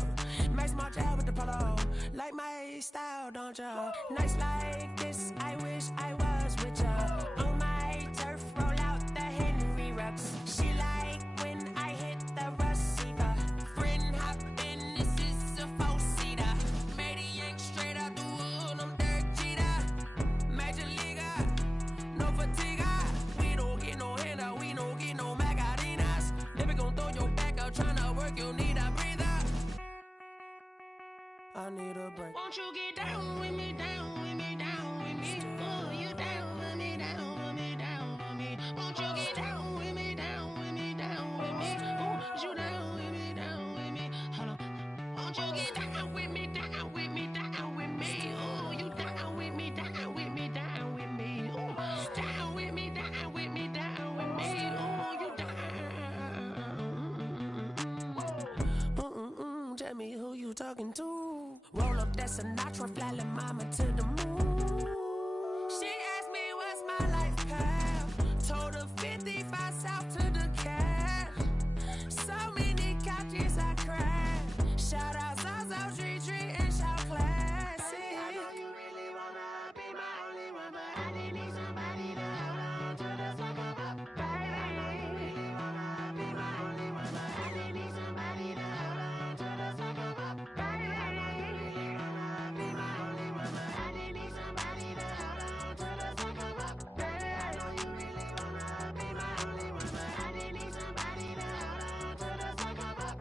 Max my job with the polo. Like my style, don't ya? Nights like this, I wish I was with ya. On my turf, roll out the Henry Rux. She like when I hit the receiver. Friend hop in, this is a four-seater. Made a yank straight out the wood, I'm Derek Jeter. Major leaguer, no fatigue. We don't get no handout, we don't get no Macarinas. Never gon' throw your back out, tryna work, you need a breather. I need a break. Won't you get down with me, down with me, down with me? Oh, you down with me, down with me, down with me? Won't you get down with me, down with me, down with me? Oh, you down with me, down with me? Hold on. Won't you get down with me, down with me, down with me? Oh, you down with me, down with me, down with me? Oh, down with me, down with me, down with me? Oh, you down. Tell me who you talking to. Roll up that Sinatra, fly la mama to the moon. She asked me what's my life path. Told her 55 south to the cat. So many couches I cried. Shout out South Street and shout classic. I know you really wanna be my only one, but I didn't need somebody to hold on to the sucker up. Baby, I know you really wanna be my only one, but I didn't need somebody to hold on to the sucker up. Baby, I know you really wanna be my only one, but I didn't need somebody to hold on to the sucker up. Baby, I know you really wanna be my only one, but I didn't need somebody to hold on to the sucker up.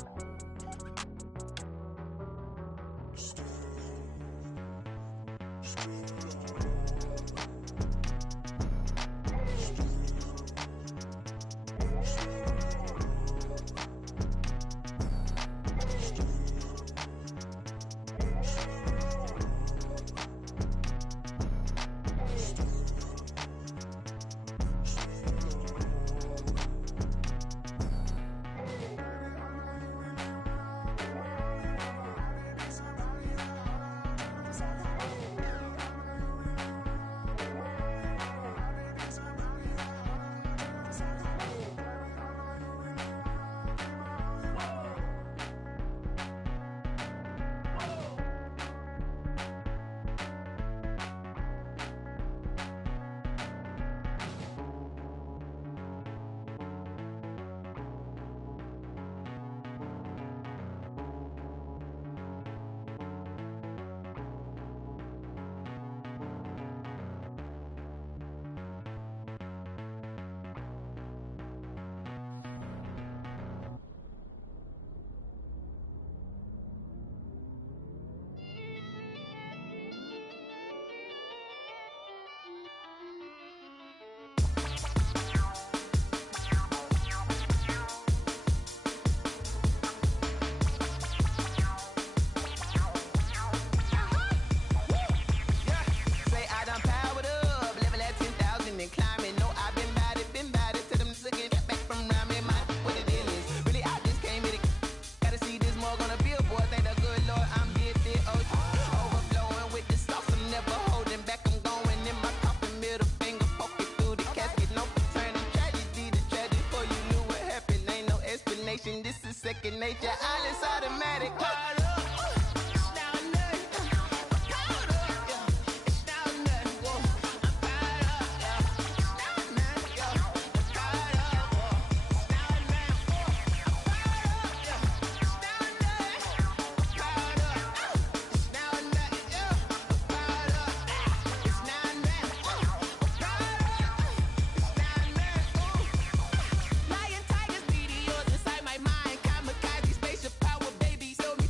second nature. All is automatic. Lion, tigers, meteors inside my mind. Kamikaze, spaceship power, baby. Show me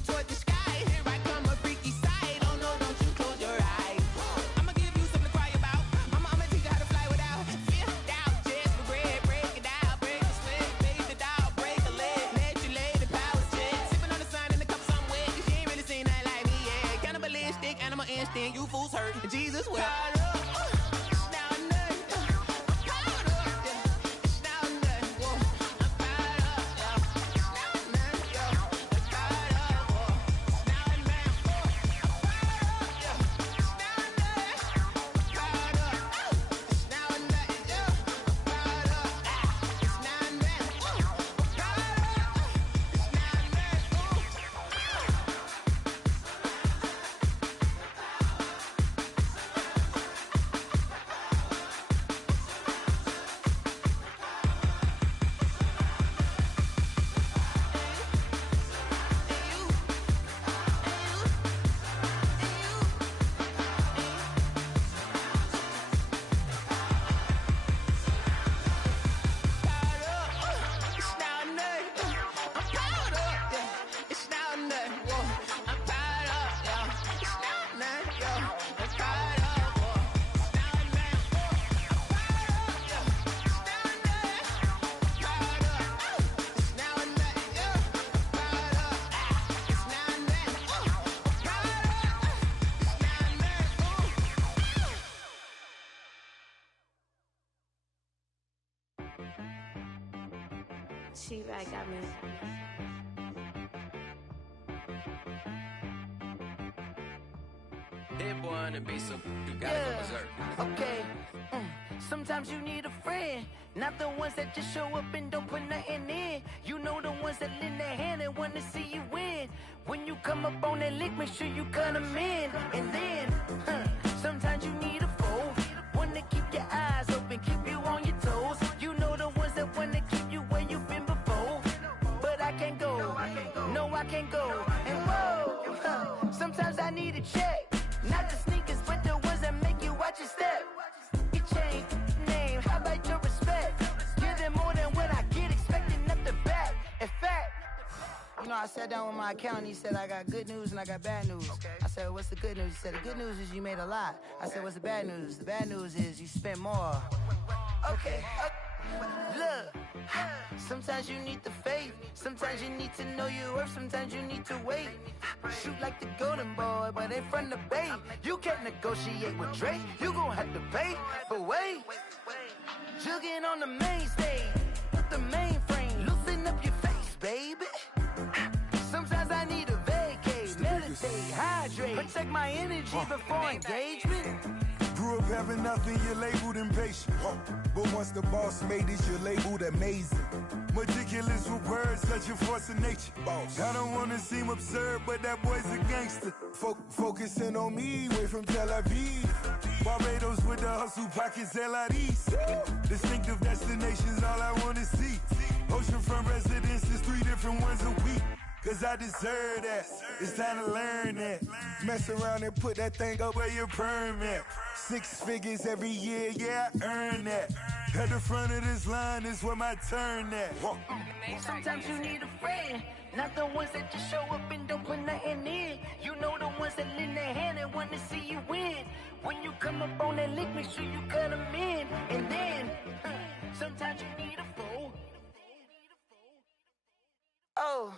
She right got me. That boy on the beat, so you gotta go berserk. Okay. Sometimes you need a friend, not the ones that just show up and don't put nothing in. You know the ones that lend their hand and want to see you win. When you come up on that lick, make sure you cut them in. And then, sometimes you need a foe, one to keep your eyes open, keep you on your toes. You know the ones that want to keep you where you've been before. But I can't go, no I can't go. And whoa, sometimes I need a check, not the sneakers, but the ones that make you watch your step. Your chain, name, how about your respect? Give them more than what I get, expecting up the back. In fact, you know, I sat down with my accountant. He said, I got good news and I got bad news. I said, what's the good news? He said, the good news is you made a lot. I said, what's the bad news? The bad news is you spent more. Okay. Look, sometimes you need the faith. Sometimes you need to know your worth. Sometimes you need to wait. Shoot like the golden boy, but in front of the bay. You can't negotiate with Drake. You gon' have to pay. But wait, jugging on the main stage, the mainframe, loosen up your face, baby. Sometimes I need a vacate, meditate, hydrate, protect my energy before engagement. Grew up having nothing, you're labeled impatient. But once the boss made it, you're labeled amazing. Meticulous with words, such a force of nature. I don't wanna seem absurd, but that boy's a gangster. Focusing on me, way from Tel Aviv. Barbados with the hustle pockets, LNHs. Distinctive destinations, all I wanna see. Oceanfront residences, 3 different ones a week. Cause I deserve that, it's time to learn that. Mess around and put that thing up where your permit. 6 figures every year, yeah, I earn that. At the front of this line is where my turn at. Sometimes you need a friend, not the ones that just show up and don't put nothing in. You know the ones that lend their hand and want to see you win. When you come up on that lick, make sure you cut them in. And then, sometimes you need a foe. Oh.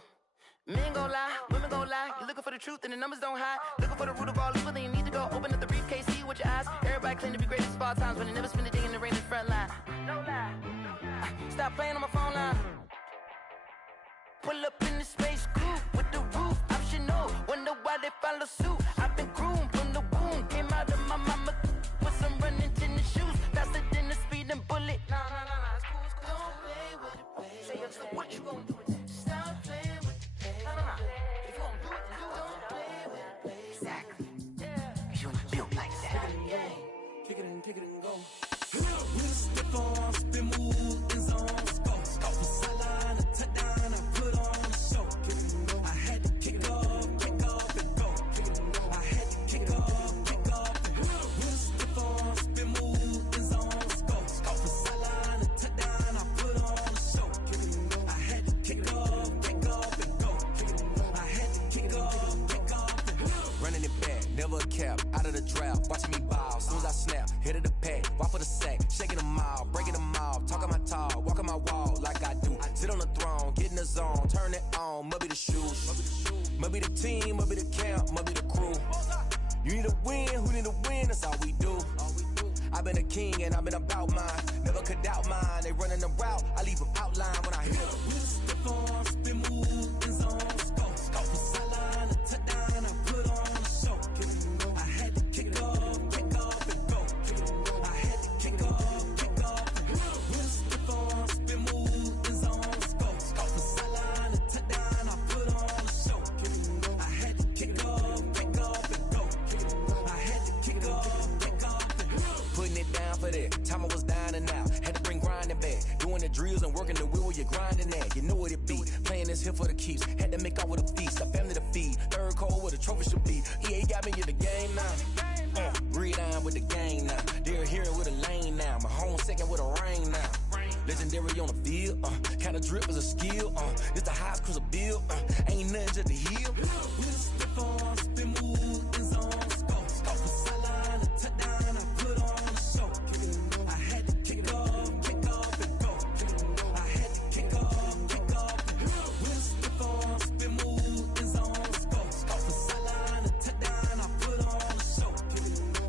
Men gon' lie, women gon' lie. You're looking for the truth and the numbers don't hide. Looking for the root of all evil, then you need to go open up the briefcase, see with your eyes. Everybody claim to be greatest of all times, but they never spend a day in the rain in the front line. No lie. Stop playing on my phone line. Pull up in the space coupe with the roof optional. Wonder why they follow suit. I've been groomed from the womb. Came out of my mama with some running tennis shoes. Faster than the speeding bullet. Nah, it's cool, it's cool. Don't play with it, baby. Say, what you gon' do with it? Stop playing with it. If you gon' do it, then don't play with it, baby. Exactly. You ain't built like that. Kick it and go. With a stiff arm, spin move in zones. Go. From sideline to touchdown, I put on a show. I had to kick off and go. I had to kick off and go. With a stiff arm, spin move in zones. Go. From sideline to touchdown, I put on a show. I had to kick off and go. I had to kick off and go. Running it back, never a cap, out of the draft, watching me ball. Soon as I snap, hit of the pack, walk for the sack, shaking them all, breaking them off, talking my talk, walking my wall like I do. Sit on the throne, get in the zone, turn it on, must be the shoes, must be the team, must be the camp, must be the crew. You need a win, who need a win, that's all we do. I've been a king and I've been about mine, never could doubt mine. They running the route, I leave them outline when I hit them. With a stiff arm, spin move in zones. Go. From sideline to touchdown, I put on a show. I had to kick off and go. I had to kick off and go. With a stiff arm, spin move in zones. Go. From sideline to touchdown, I put on a show. I had to kick off and go. I had to kick off and go. Putting it down for that, time I was down and out. Had to bring grinding back, doing the drills and working the wheel where you're grinding at. You know what it be, playing this here for the keeps. Had to make out with a feast, a family to feed. Third cold where the trophy should be. EA got me in the game now. Read on with the game now. They're hearing with a lane now. My home second with a rain now. Legendary on the field, kind of drip is a skill. It's the highest cruiser bill, ain't nothing just to heal. With a stiff arm, spin move in zones. Go. From sideline to touchdown, I put on a show. I had to kick off and go. I had to kick off and go. With a stiff arm, spin move in zones. Go. From sideline to touchdown, I put on a show.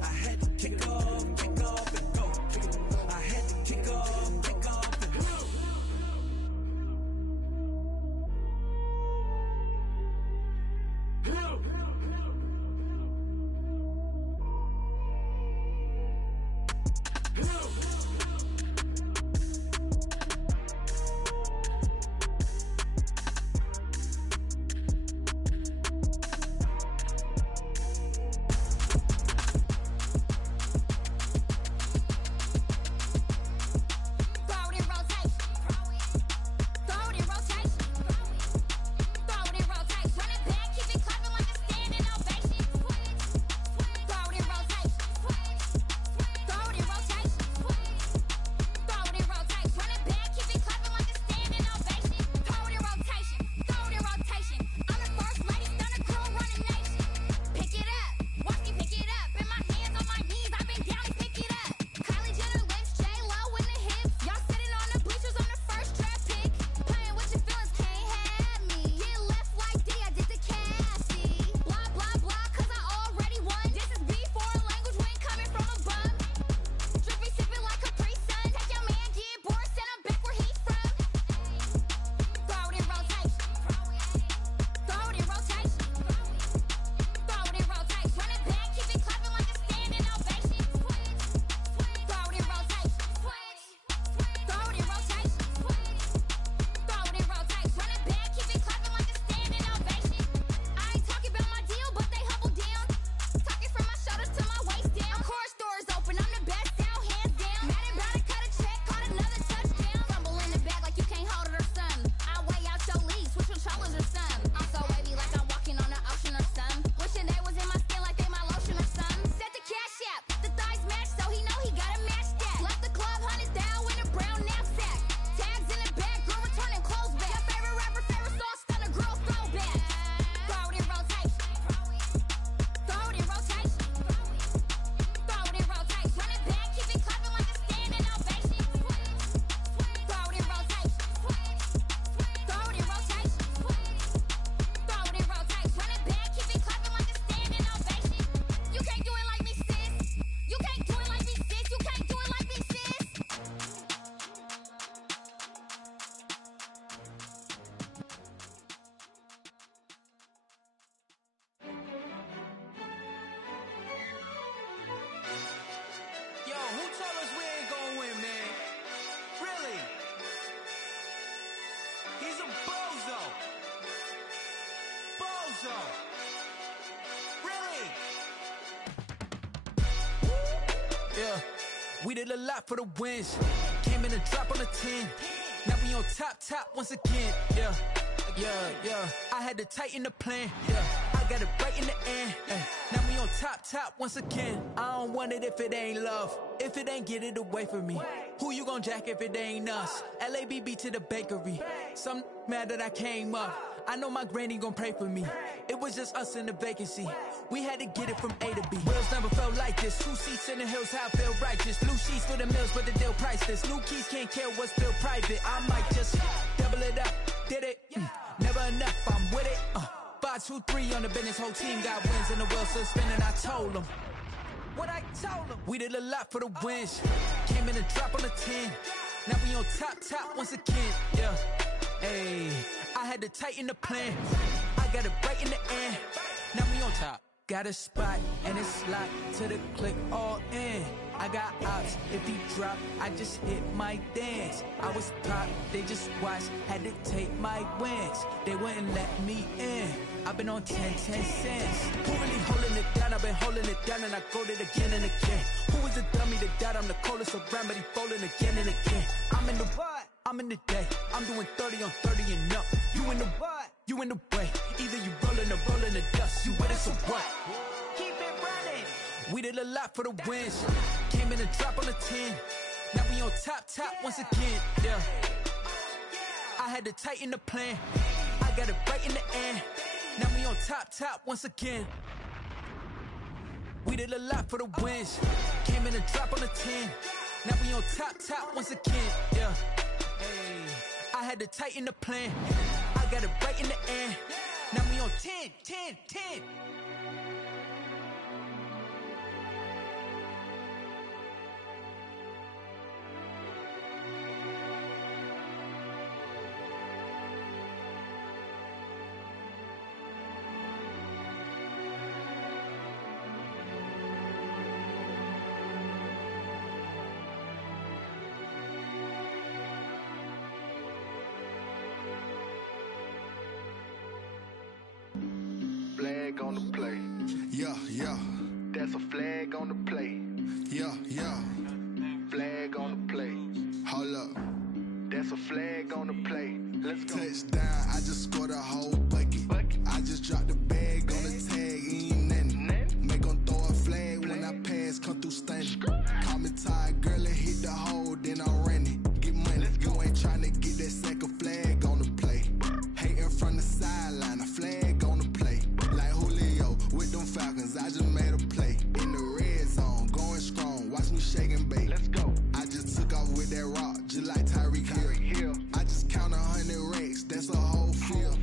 I had to kick off and go. I had to kick off and go. so. Really? Yeah, we did a lot for the wins. Came in a drop on the 10. Now we on top once again. Yeah. I had to tighten the plan. Yeah, I got it right in the end. Now we on top once again. I don't want it if it ain't love. If it ain't, get it away from me. Who you gon' jack if it ain't us? LABB to the bakery. Some mad that I came up. I know my granny gon' pray for me. It was just us in the vacancy. We had to get it from A to B. Wheels never felt like this. 2 seats in the hills, how I feel righteous. Blue sheets for the mills, but the deal priceless. New keys can't care what's still private. I might just double it up. Did it? Never enough, I'm with it. 5, 2, 3 on the business. Whole team got wins and the wheels still spinning. I told them what I told them. We did a lot for the wins. Came in a drop on the 10. Now we on top once again. Yeah. Hey, I had to tighten the plan. I got it right in the end. Now we on top. Got a spot and it's locked to the click all in. I got ops, if he drop, I just hit my dance. I was pop, they just watched, had to take my wins. They wouldn't let me in. I've been on 10 cents. Who really holding it down? I've been holding it down and I go it again and again. Who is the dummy that died? I'm the coldest around, but he folding again and again. I'm in the what? I'm in the day. I'm doing 30 on 30 and up. You in the what? You in the way. Either you rolling or rolling the dust. You with us or what? Keep it running. We did a lot for the wins. Came in a drop on the 10. Now we on top once again. Yeah. I had to tighten the plan. I got it right in the end. Now we on top once again. We did a lot for the wins. Came in a drop on the 10. Now we on top once again. Yeah. Hey, I had to tighten the plan. I got it right in the end. Now we on 10. Flag on the play. Yeah. That's a flag on the play. Yeah. Flag on the play. Hold up. That's a flag on the play. Let's go. Touchdown, I just scored a whole bucket. I just dropped the bag on the tag, ain't nothing. Make 'em throw a flag when I pass, come through stunning. Call me tired, girl, and hit the hole, then I'm running. Get money, you ain't tryna get that second flag on the play. Hating from the sideline, a flag on the play. Like Julio with them Falcons, I just made a play. In the red zone, going strong, watch me shake and bake. Let's go. I just took off with that rock, just like Tyreek Hill. I just count 100 racks, that's a whole field.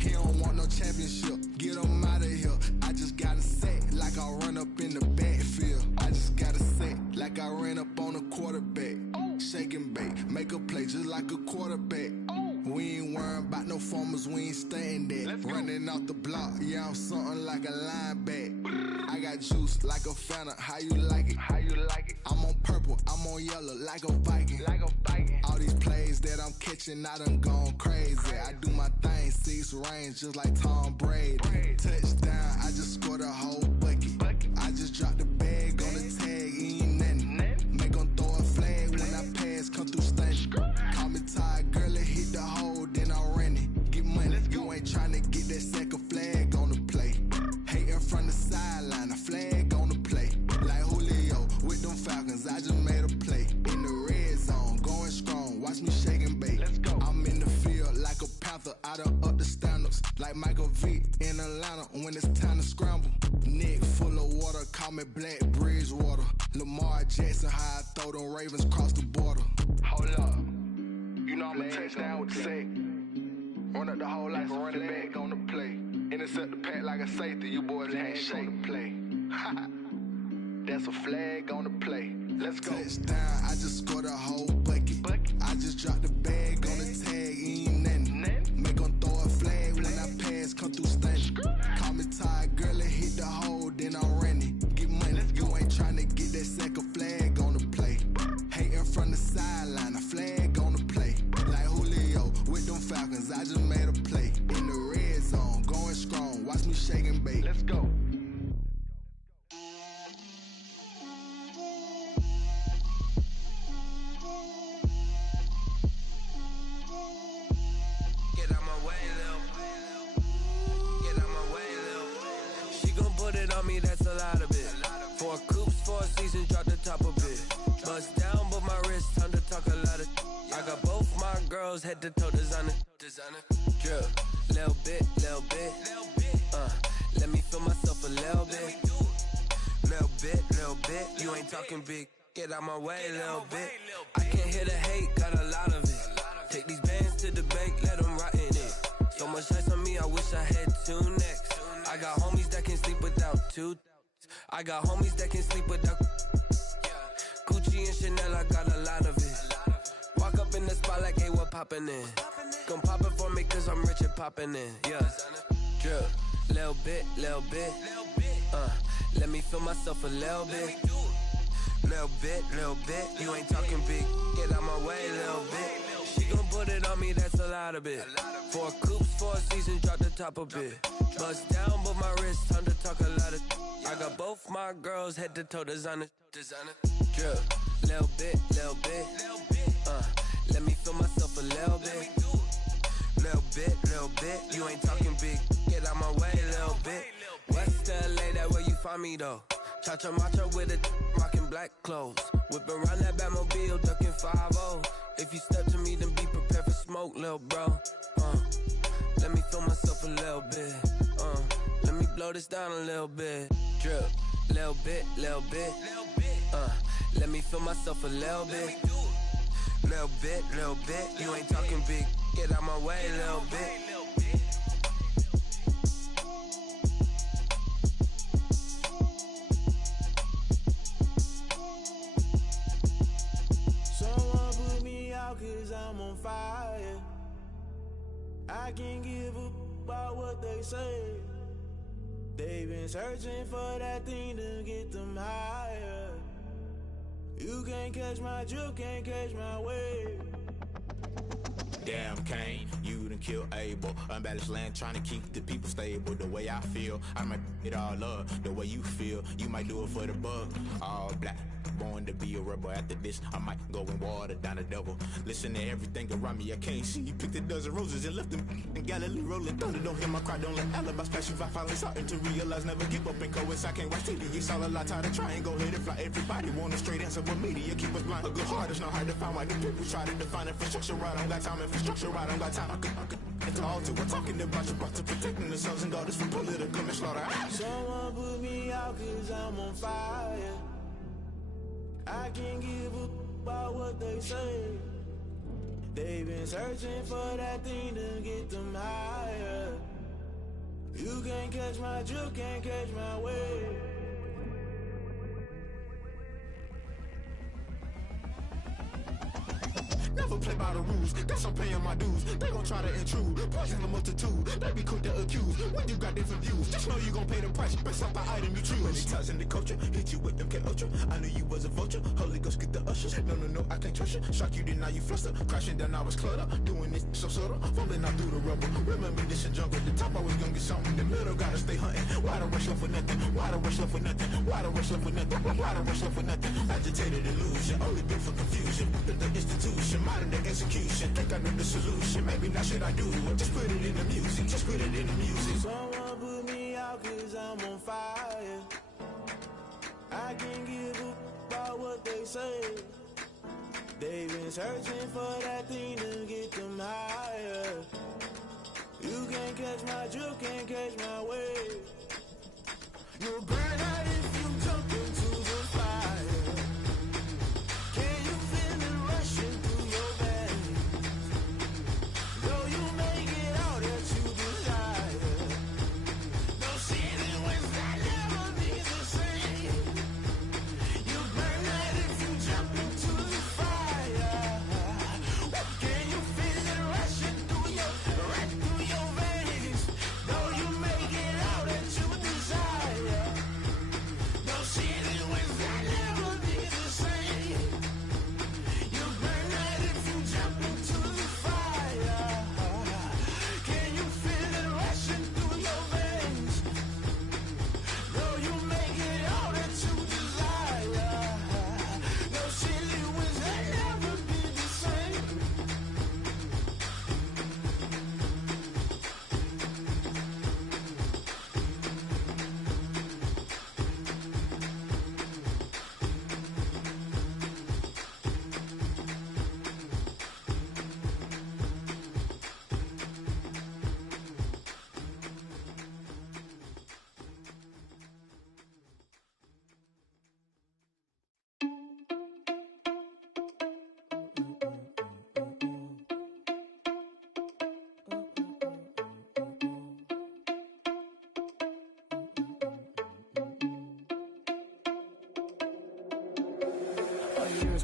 He don't want no championship, get him out of here. I just got a set, like I run up in the backfield. I just got a set, like I ran up on a quarterback. Shake and bake, make a play just like a quarterback. We ain't worrying about no formers, we ain't staying there. Running off the block, yeah, I'm something like a linebacker. I got juice like a Fanta, how you like it? I'm on purple, I'm on yellow, like a Viking. All these plays that I'm catching, I done gone crazy. I do my thing, 6 range, just like Tom Brady. Touchdown, I just scored a whole bucket. I just dropped the bag on the tag, ain't nothing. Make 'em throw a flag when I pass, come through stunning. Call me tired, girl, and hit the hole, then I'm running. Get money, you ain't tryna get that second flag on the play. Hating from the sideline, a flag on the play. Like Julio with them Falcons, I just made a play. In the red zone, going strong, watch me shake and bake. I'm in the field like a Panther, I done up the standards. Like Michael Vick in Atlanta when it's time to scramble. Neck full of water, call me Black Bridgewater. Lamar Jackson, how I throw them Ravens cross the border. Hold up. You know I'm a touchdown with the sack. Run up the hole like a running back on the play. Intercept the pack like a safety. You boys ain't shake the play. That's a flag on the play. Let's go. Touchdown, I just scored a whole bucket. I just dropped the bag on the tag, ain't nothing. Make 'em throw a flag when I pass, come through stunning. Call me tired, girl, and hit the hole, then I'm running. Get money, you ain't tryna get that second flag on the play. Hating from the sideline, a flag on the play. Like Julio with them Falcons, I just made a play. In the red zone, going strong, watch me shake and bake. Let's go. Get out my way, Lil. Get out my way, Lil. She gon' put it on me, that's a lot of it. 4 coops, 4 seasons, drop the top of it. Bust down, but my wrist, time to talk a lot of. I got both my girls, head to toe designer. Drip, little bit, little bit. Let me feel myself a little bit. Little bit. You ain't talking big. Get out my way, little bit. I can't hear the hate, got a lot of it. Take these bands to the bank, let them rot in it. So much ice on me, I wish I had 2 necks. I got homies that can sleep without 2. I got homies that can sleep without. Gucci and Chanel, I got a lot of it. Walk up in the spot like, hey, what poppin' in? Gon' pop it for me cause I'm rich and poppin' in. Yeah, drip, little bit. Let me feel myself a little bit. Little bit. You ain't talking big. Get out my way, little bit. She gon' put it on me, that's a lot of it. 4 coops, 4 seasons, drop the top a bit. Bust down, but my wrist, time to talk a lot of. I got both my girls, head to toe designer. Drip, little bit. Let me feel myself a little bit. Little bit. You ain't talking big. Get out my way, little bit. West LA, that where you find me though. Cha-cha matcha with it, rockin' black clothes. Whip around that Batmobile, ducking 5-0. If you step to me, then be prepared for smoke, lil' bro. Let me feel myself a little bit. Let me blow this down a little bit. Drip, little bit. Let me feel myself a little bit. Little bit. You ain't talking big. Get out my way, little bit. Someone put me out cause I'm on fire. I can't give up about what they say. They've been searching for that thing to get them higher. You can't catch my drift, can't catch my wave. Damn, Kane, you done killed Abel. Unbalanced land, trying to keep the people stable. The way I feel, I might it all up. The way you feel, you might do it for the buck. All black, born to be a rebel. After this, I might go and water down the devil. Listen to everything around me, I can't see. Picked a dozen roses and left them in Galilee rolling thunder. Don't hear my cry, don't let alibis pass you. I finally starting to realize, never give up and coincide. I can't watch TV, it's all a lot. Time to try and go ahead and fly. Everybody want a straight answer, but media keep us blind. A good heart is not hard to find. Why the people try to define infrastructure right? I don't got time. Infrastructure right, I don't got time. I could it's all to. We're talking about you, about to protecting the sons and daughters from political and slaughter. Someone put me out cause I'm on fire. I can't give up about what they say. They've been searching for that thing to get them higher. You can't catch my drift, can't catch my wave. Never play by the rules, guess I'm paying my dues. They gon' try to intrude, poison the multitude. They be quick to accuse, when you got different views. Just know you gon' pay the price, based off the item you choose. Many ties in the culture, hit you with MK Ultra. I knew you was a vulture, Holy Ghost get the ushers. No, I can't trust you. Shock you, then now you fluster. Crashing down, I was clutter. Doing this so subtle, falling out through the rubble. Remember this a jungle, the top I was gonna get something. The middle gotta stay hunting. Why the rush left for nothing? Why the rush left for nothing? Why the rush left for nothing? Why the rush left for nothing? Agitated illusion, only built for confusion. The institution, modern day execution. Think I know the solution. Maybe now should I do it? Just put it in the music. Just put it in the music. Someone put me out cause I'm on fire. I can't give up about what they say. They've been searching for that thing to get them higher. You can't catch my drift, can't catch my wave. You'll burn out if you jump into the fire. Can you feel it rushing through your veins? Though you may get out that you desire. No ceiling without never be the same. You burn out if you jump into the fire. Can you feel it rushing through your veins? Though you may get out that you desire.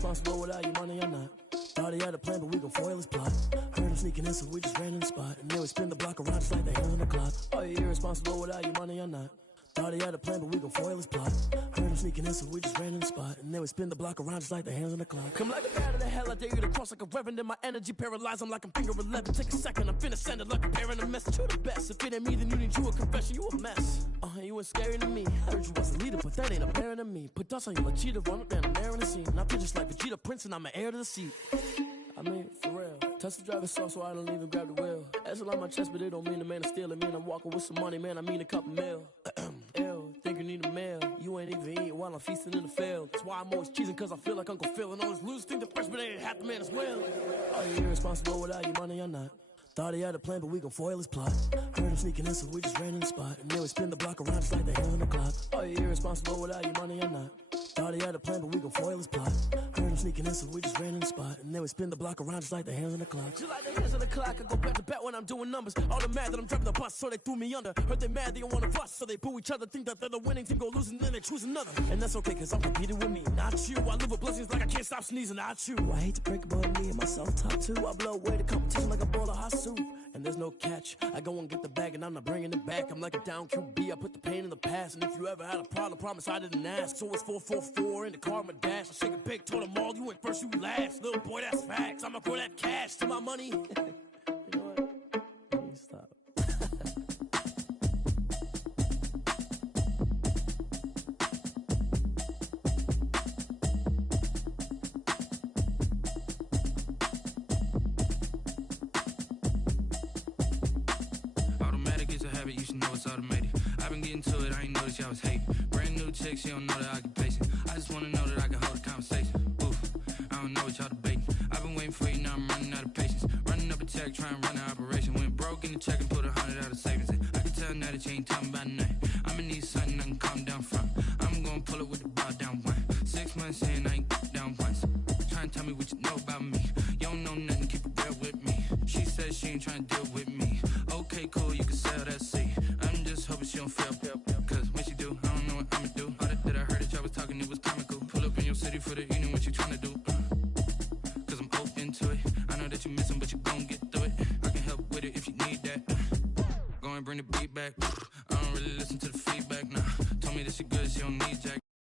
irresponsible without your money or not. Thought he had a plan, but we gon' foil his plot. Heard him sneaking in, so we just ran in the spot. And then we spin the block around just like the hands on the clock. Are you irresponsible without your money or not? Thought he had a plan, but we gon' foil his plot. Heard him sneaking in, so we just ran in the spot. And then we spin the block around just like the hands on the clock. Come like a bat of the hell, I dare you to cross like a reverend. In my energy paralyzed, I'm like I'm finger 11. Take a second, I'm finna send it like a parent a message. You're the best. If it ain't me, then you need you a confession. You a mess. You ain't scary to me. I heard you was a leader, but that ain't apparent to me. Put dust on you like cheetah, run up down the air in the scene. And I feel just like Vegeta Prince, and I'm an heir to the seat. I mean, for real. Touch the driver's soft, so I don't even grab the wheel. That's a lot on my chest, but it don't mean the man is stealing. Man, I'm walking with some money, man. I mean a couple mil. Ew, think you need a meal. You ain't even eating while I'm feasting in the field. That's why I'm always cheesing, cause I feel like Uncle Phil. And all those losers think the freshman ain't half the man as well. Are you irresponsible without your money or not? Thought he had a plan, but we gon' foil his plot. Heard him sneaking in, so we just ran in the spot. And then we spin the block around just like the hands on the clock. Are you irresponsible without your money or not? Thought he had a plan, but we gon' foil his plot. Heard him sneaking in, so we just ran in the spot. And then we spin the block around just like the hands on the clock. Just like the hands on the clock, I go back to back when I'm doing numbers. All the mad that I'm driving the bus, so they threw me under. Heard they mad, they don't wanna bust, so they boo each other. Think that they're the winning team, go losing, then they choose another. And that's okay, cause I'm competing with me, not you. I live with blessings like I can't stop sneezing, not you. I hate to break it, but me and myself top two. I blow away the competition like a bowl of hot soup. And there's no catch. I go and get the bag and I'm not bringing it back. I'm like a down QB, I put the pain in the past. And if you ever had a problem, promise I didn't ask. So it's 444 in the car, my dash. I shake a big, told them all, you went first, you last. Little boy, that's facts. I'ma grow that cash to my money. You know what? Let me stop. You should know it's automated. I've been getting to it, I ain't noticed y'all was hating. Brand new chick, she don't know the occupation. I just wanna know that I can hold a conversation. Oof, I don't know what y'all debating. I've been waiting for you, now I'm running out of patience. Running up a check, trying to run an operation. Went broke in the check and put 100 out of savings in. I can tell now that you ain't talking about nothing. I'ma need something I can calm down from. I'm gonna pull it with the bow down one. 6 months in, I ain't down once. Trying to tell me what you know about me. You don't know nothing, keep it real with me. She said she ain't trying to deal with me. Okay, cool, you can sell that seat. I'm just hoping she don't fail. Cause when she do, I don't know what I'ma do. All that I heard that y'all was talking, it was comical. Pull up in your city for the